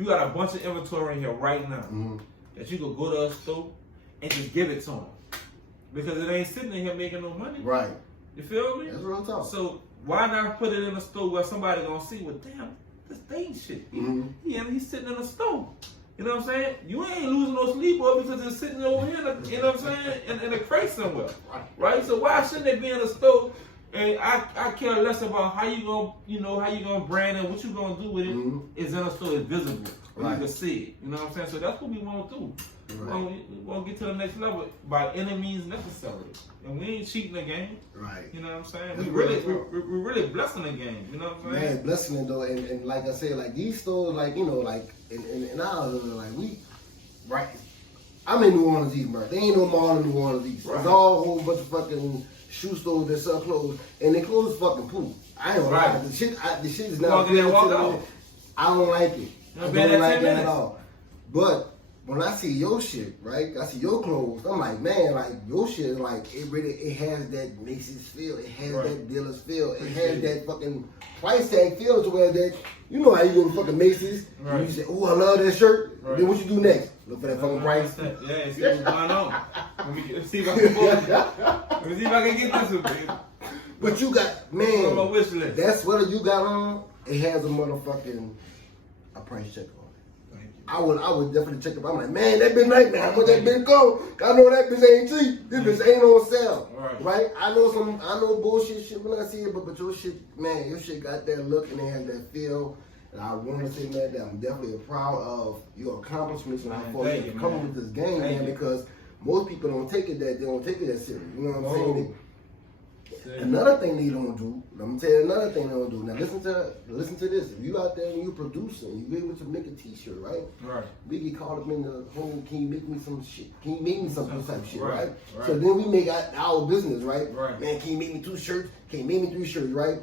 got a bunch of inventory in here right now that you could go to a store and just give it to them, because it ain't sitting in here making no money. Right. You feel me? That's what I'm talking. So why not put it in a store where somebody gonna see? Well, damn, this thing shit. He's sitting in a store. You know what I'm saying? You ain't losing no sleep over because it's sitting over here. You know what I'm saying? In a crate somewhere. Right. So why shouldn't it be in a store? And I care less about how you gonna brand it, what you gonna do with it. Is in a store, it's visible, you can see it. You know what I'm saying? So that's what we want to do. We want to get to the next level by any means necessary, and we ain't cheating the game. Right. You know what I'm saying? We're really blessing the game. You know what I'm saying? Man, blessing it though, and like I said, like these stores, like like in our like we, right. I'm in New Orleans East, bro. There ain't no mall in New Orleans East. It's all a whole bunch of fucking shoe stores that sell clothes, and they clothes fucking poop. I ain't gonna lie. The shit is not. I don't like it. I don't like it at all. But when I see your shit, right? I see your clothes. I'm like, man, like your shit is like it has that Macy's feel. It has that dealer's feel. It has that fucking price tag feel to where that how you go to fucking Macy's and you say, oh, I love that shirt. Then what you do next? Look for that fucking price. Yeah, see what's going on. Let me see if I can get this one. But you got, man, that sweater you got on, it has a price check on it. I would definitely check it. I'm like, man, that bitch nice, man. How much that bitch go? I know that bitch ain't cheap. This bitch ain't on sale. Right? I know bullshit shit when I see it, but your shit, man, your shit got that look and it had that feel. And I want to say, man, that I'm definitely proud of your accomplishments and how far you've come with this game, man, because most people don't take it that serious. You know what I'm saying? Another thing they don't do, let me tell you another thing they don't do. Now listen to this. If you out there and you producing, you able to make a t-shirt, right? Right. We get caught up in the whole, can you make me some shit? Can you make me some type of shit, right? So then we make our business, right? Man, can you make me 2 shirts? Can you make me 3 shirts, right?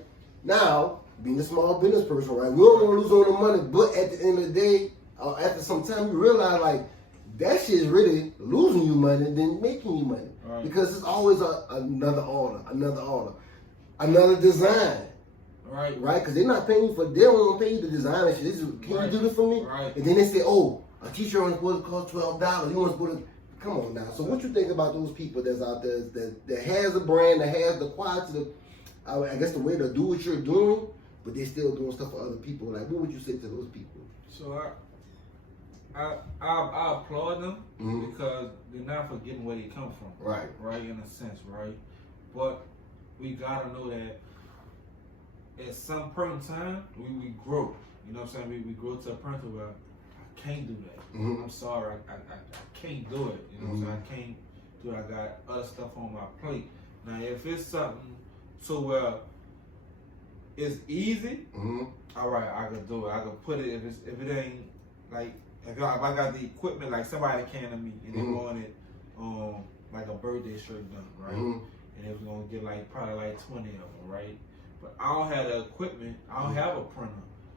Now, being a small business person, right? We don't want to lose all the money, but at the end of the day, after some time, you realize like that shit's really losing you money than making you money. Right. Because it's always another order, another design. Right. Because they're not paying you they don't want to pay you the design and shit. Can you do this for me? Right. And then they say, oh, a t-shirt on supposed to cost $12. You want to come on now. So what you think about those people that's out there that has a brand, that has the quality, I guess the way to do what you're doing, but they're still doing stuff for other people? Like, what would you say to those people? So I applaud them because they're not forgetting where they come from. Right. Right, in a sense, right? But we gotta know that at some point in time, we grow. You know what I'm saying? We grow to a point where I can't do that. I'm sorry, I can't do it. You know what I'm saying? I can't do it. I got other stuff on my plate. Now, if it's something so where it's easy, all right, I can do it. I can put it, if it ain't like, if I got the equipment, like somebody came to me and they wanted like a birthday shirt done, right? And they was gonna get like probably like 20 of them, right? But I don't have the equipment. I don't have a printer.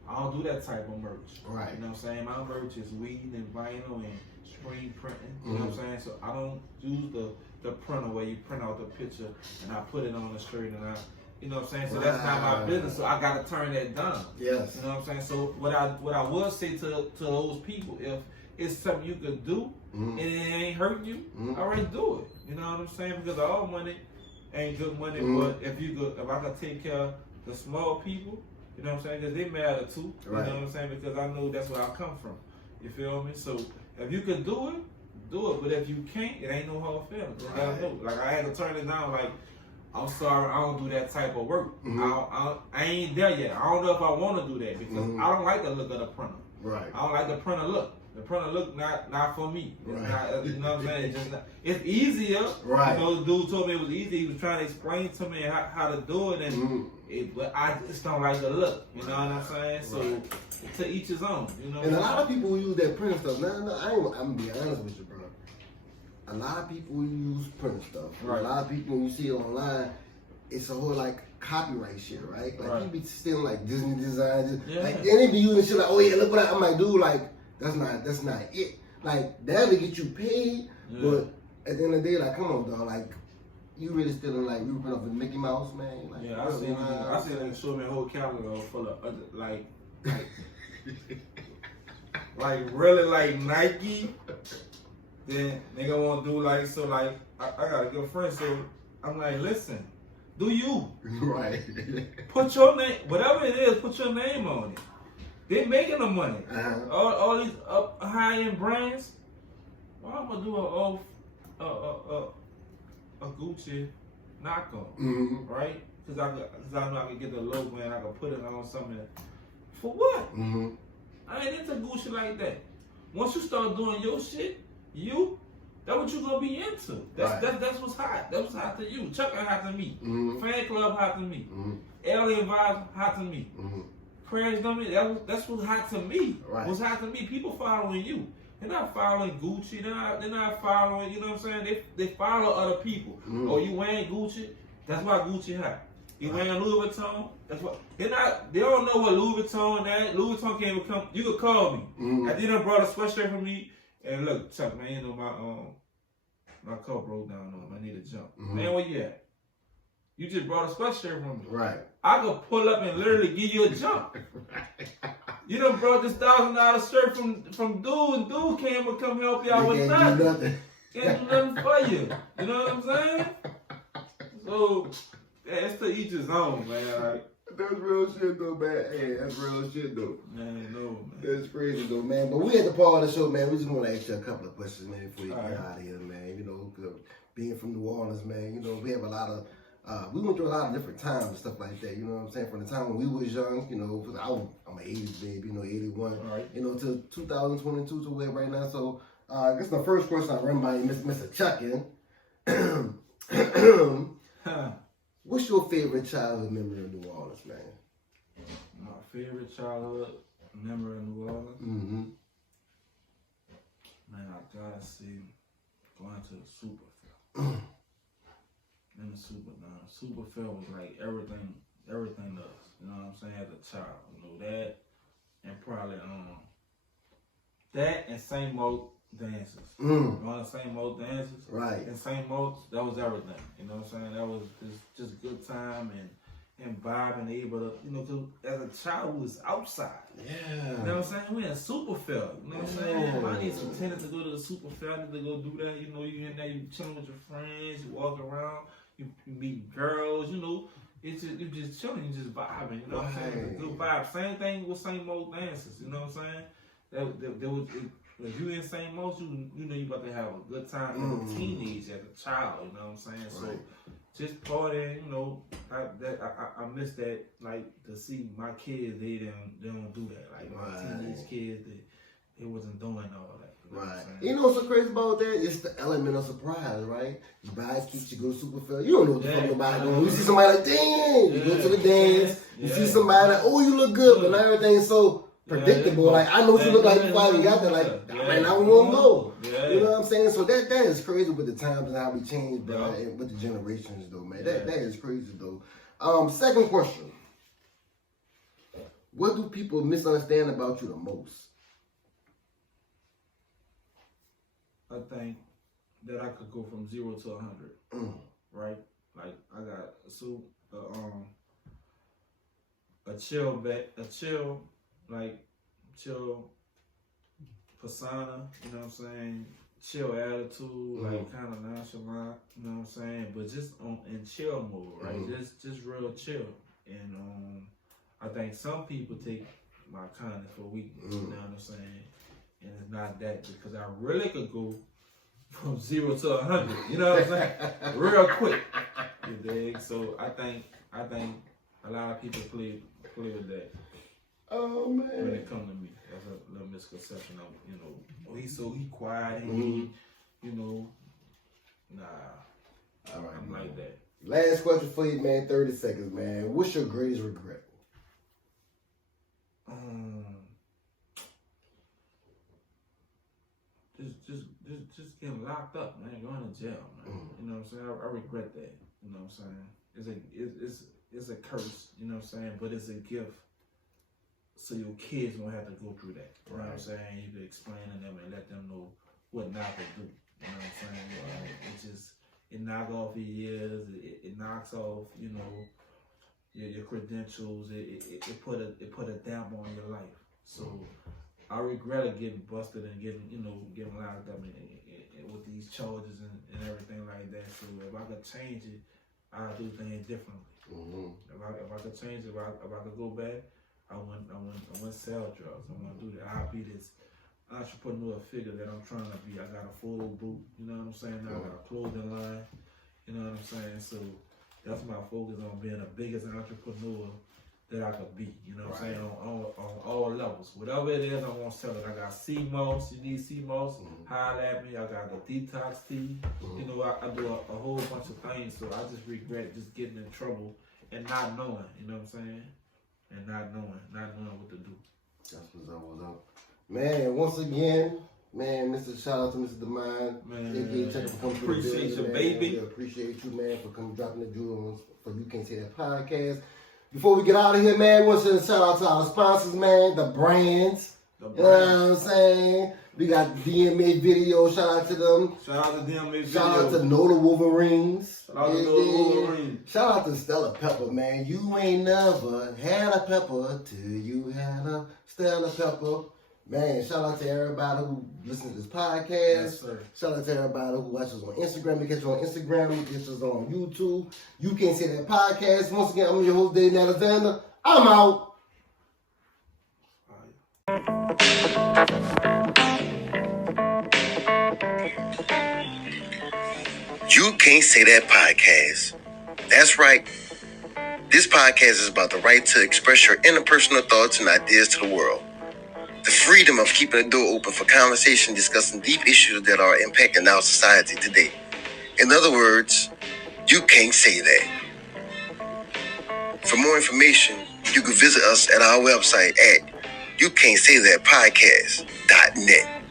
I don't do that type of merch. Right. You know what I'm saying? My merch is weed and vinyl and screen printing. You know what I'm saying? So I don't use the printer where you print out the picture and I put it on the shirt and you know what I'm saying? So that's not my business. So I gotta turn that down. Yes. You know what I'm saying? So what I would say to those people, if it's something you could do and it ain't hurting you, all right, do it. You know what I'm saying? Because all money ain't good money, but if I could take care of the small people, you know what I'm saying? Because they matter too. You know what I'm saying? Because I know that's where I come from. You feel me? So if you could do it, do it. But if you can't, it ain't no hard feelings. Like I had to turn it down. Like, I'm sorry, I don't do that type of work. I ain't there yet. I don't know if I want to do that because I don't like the look of the printer. Right. I don't like the printer look. The printer look not for me. Right. Not, you know what I'm saying? It's just not, it's easier. Right. You know, the dude told me it was easy. He was trying to explain to me how to do it, and but I just don't like the look. You know what I'm saying? So to each his own. You know. And a lot of people use that printer stuff. No, I'm gonna be honest with you, bro. A lot of people use printer stuff. Right. A lot of people, when you see it online, it's a whole like copyright shit, right? Like people be stealing like Disney designs. Like they be using shit like, oh yeah, look what I'm like, dude, like that's not it. Like that'll get you paid, but at the end of the day, like, come on, dog, like you really stealing like you rip off with Mickey Mouse, man. Like, yeah, I seen them show me a whole catalog full of other like like really like Nike. Then nigga won't do like, so like I got a good friend, so I'm like, listen, do you put your name, whatever it is, put your name on it. They making the money. All these high end brands. Well, I'm gonna do a Gucci knockoff, right? Because I know I can get the logo and I can put it on something. For what? I ain't into Gucci like that. Once you start doing your shit, that's what you gonna be into. That's what's hot. That's what's hot to you. Chuckin hot to me. Fan club hot to me. Alien vibes hot to me. Crash dummy. That's what's hot to me. What's hot to me? People following you. They're not following Gucci. They're not following. You know what I'm saying? They follow other people. Oh, you wearing Gucci? That's why Gucci hot. You wearing Louis Vuitton? That's what they don't know what Louis Vuitton that. Louis Vuitton can't even come. You could call me. I didn't brought a sweatshirt for me. And look, Chuck, man, you know my car broke down on him. I need a jump. Man, where you at? You just brought a sweatshirt from me. Right. I could pull up and literally give you a jump. You done brought this $1,000 shirt from dude, and dude came to come help you out with nothing. Can't do nothing for you. You know what I'm saying? So, yeah, it's to each his own, man. Like, That's real shit though, man. Hey, that's real shit though. Man, no, man. That's crazy though, man. But we at the part of the show, man. We just want to ask you a couple of questions, man, before you get out of here, man. You know, being from New Orleans, man, you know, we have a lot of, we went through a lot of different times and stuff like that, you know what I'm saying? From the time when we was young, you know, I'm an 80s baby, you know, 81, you know, to 2022 to where right now. So, I guess the first question I run by you, Mr. Chuckin. What's your favorite childhood memory of New Orleans, man? My favorite childhood memory of New Orleans? Mm-hmm. Man, I gotta see going to the Super Fair. In the Super Fair was like everything to us. You know what I'm saying? As a child, you know that, and probably that and St. Mo's dances. One of the St. Mo's dances, right? And St. Mo's, that was everything. You know what I'm saying? That was just a good time and vibing, able to, you know, cause as a child we was outside. Yeah. You know what I'm saying? We in Super Fair. You know what I'm saying? If I need some tenants to go to the Super Fair, I need to go do that. You know, you in there, you chilling with your friends, you walk around, you meet girls, you know. It's just, you just chilling, you just vibing, you know what I'm saying? Good vibe. Same thing with St. Mo's dances, you know what I'm saying? There was, if you in St. Mo's, you know you about to have a good time as a teenage, as a child, you know what I'm saying? So just partying, you know, I miss that, like, to see my kids, they don't do that. Like, my teenage kids, they wasn't doing all that. You know what's so crazy about that? It's the element of surprise, right? You buy kicks, you go to Super Fair, you don't know what the fuck nobody doing. You see somebody like, damn, you go to the dance, you see somebody like, oh, you look good, but everything's so predictable. Like, I know what you look like before I even got there, like, I might not want to go. You know what I'm saying? So that is crazy with the times and how we changed, bro, and with the generations, though, man. That is crazy, though. Second question. What do people misunderstand about you the most? I think that I could go from 0 to 100, right? Like, I got a chill persona, you know what I'm saying? Chill attitude, like kind of nonchalant, you know what I'm saying? But just in chill mode, right? Just real chill. And I think some people take my kindness for weakness, you know what I'm saying? And it's not that, because I really could go from 0 to 100. You know what I'm saying? Real quick. You dig? So I think a lot of people play with that. Oh man. When it comes to me, that's a little misconception of, you know, oh, he quiet, you know, nah. All right, I'm man. like that. Last question for you, man. 30 seconds, man. What's your greatest regret? Just getting locked up, man. Going to jail, man. You know what I'm saying? I regret that. You know what I'm saying? It's a curse. You know what I'm saying? But it's a gift, so your kids won't have to go through that. You know what I'm saying? You can explain to them and let them know what not to do. You know what I'm saying? It knocks off your years. It knocks off, you know, your credentials. It put a damper on your life. So I regret getting busted and getting locked up and with these charges and everything like that. So if I could change it, I'd do things differently. If I could change it, if I could go back, I wouldn't sell drugs. I want to do that. I'll be this entrepreneur figure that I'm trying to be. I got a full boot, you know what I'm saying? Now I got a clothing line, you know what I'm saying? So that's my focus, on being the biggest entrepreneur that I could be, you know what I'm saying, on all levels. Whatever it is, I want to sell it. I got sea moss, you need sea moss, holler at me. I got the detox tea, you know, I do a whole bunch of things, so I just regret just getting in trouble and not knowing, you know what I'm saying, and not knowing what to do. That's what's up. Man, once again, man, shout out to Mr. Demoinde. Man, appreciate you, man. baby. We appreciate you, man, for coming dropping the jewels for You Can't Say That podcast. Before we get out of here, man, we want to shout out to our sponsors, man, the brands. You know what I'm saying? We got DMA Video, shout out to them. Shout out to DMA Video. Shout out to Know the Wolverines. Shout out to Know the Wolverines. Shout out to Stella Pepper, man. You ain't never had a pepper till you had a Stella Pepper. Man, shout out to everybody who listens to this podcast. Yes, sir. Shout out to everybody who watches on Instagram. You catch us on Instagram. You catch us on YouTube. You Can't Say That podcast. Once again, I'm your host, Dave Alexander. I'm out. You Can't Say That podcast. That's right. This podcast is about the right to express your interpersonal thoughts and ideas to the world. The freedom of keeping the door open for conversation discussing deep issues that are impacting our society today. In other words, you can't say that. For more information, you can visit us at our website at youcan'tsaythatpodcast.net.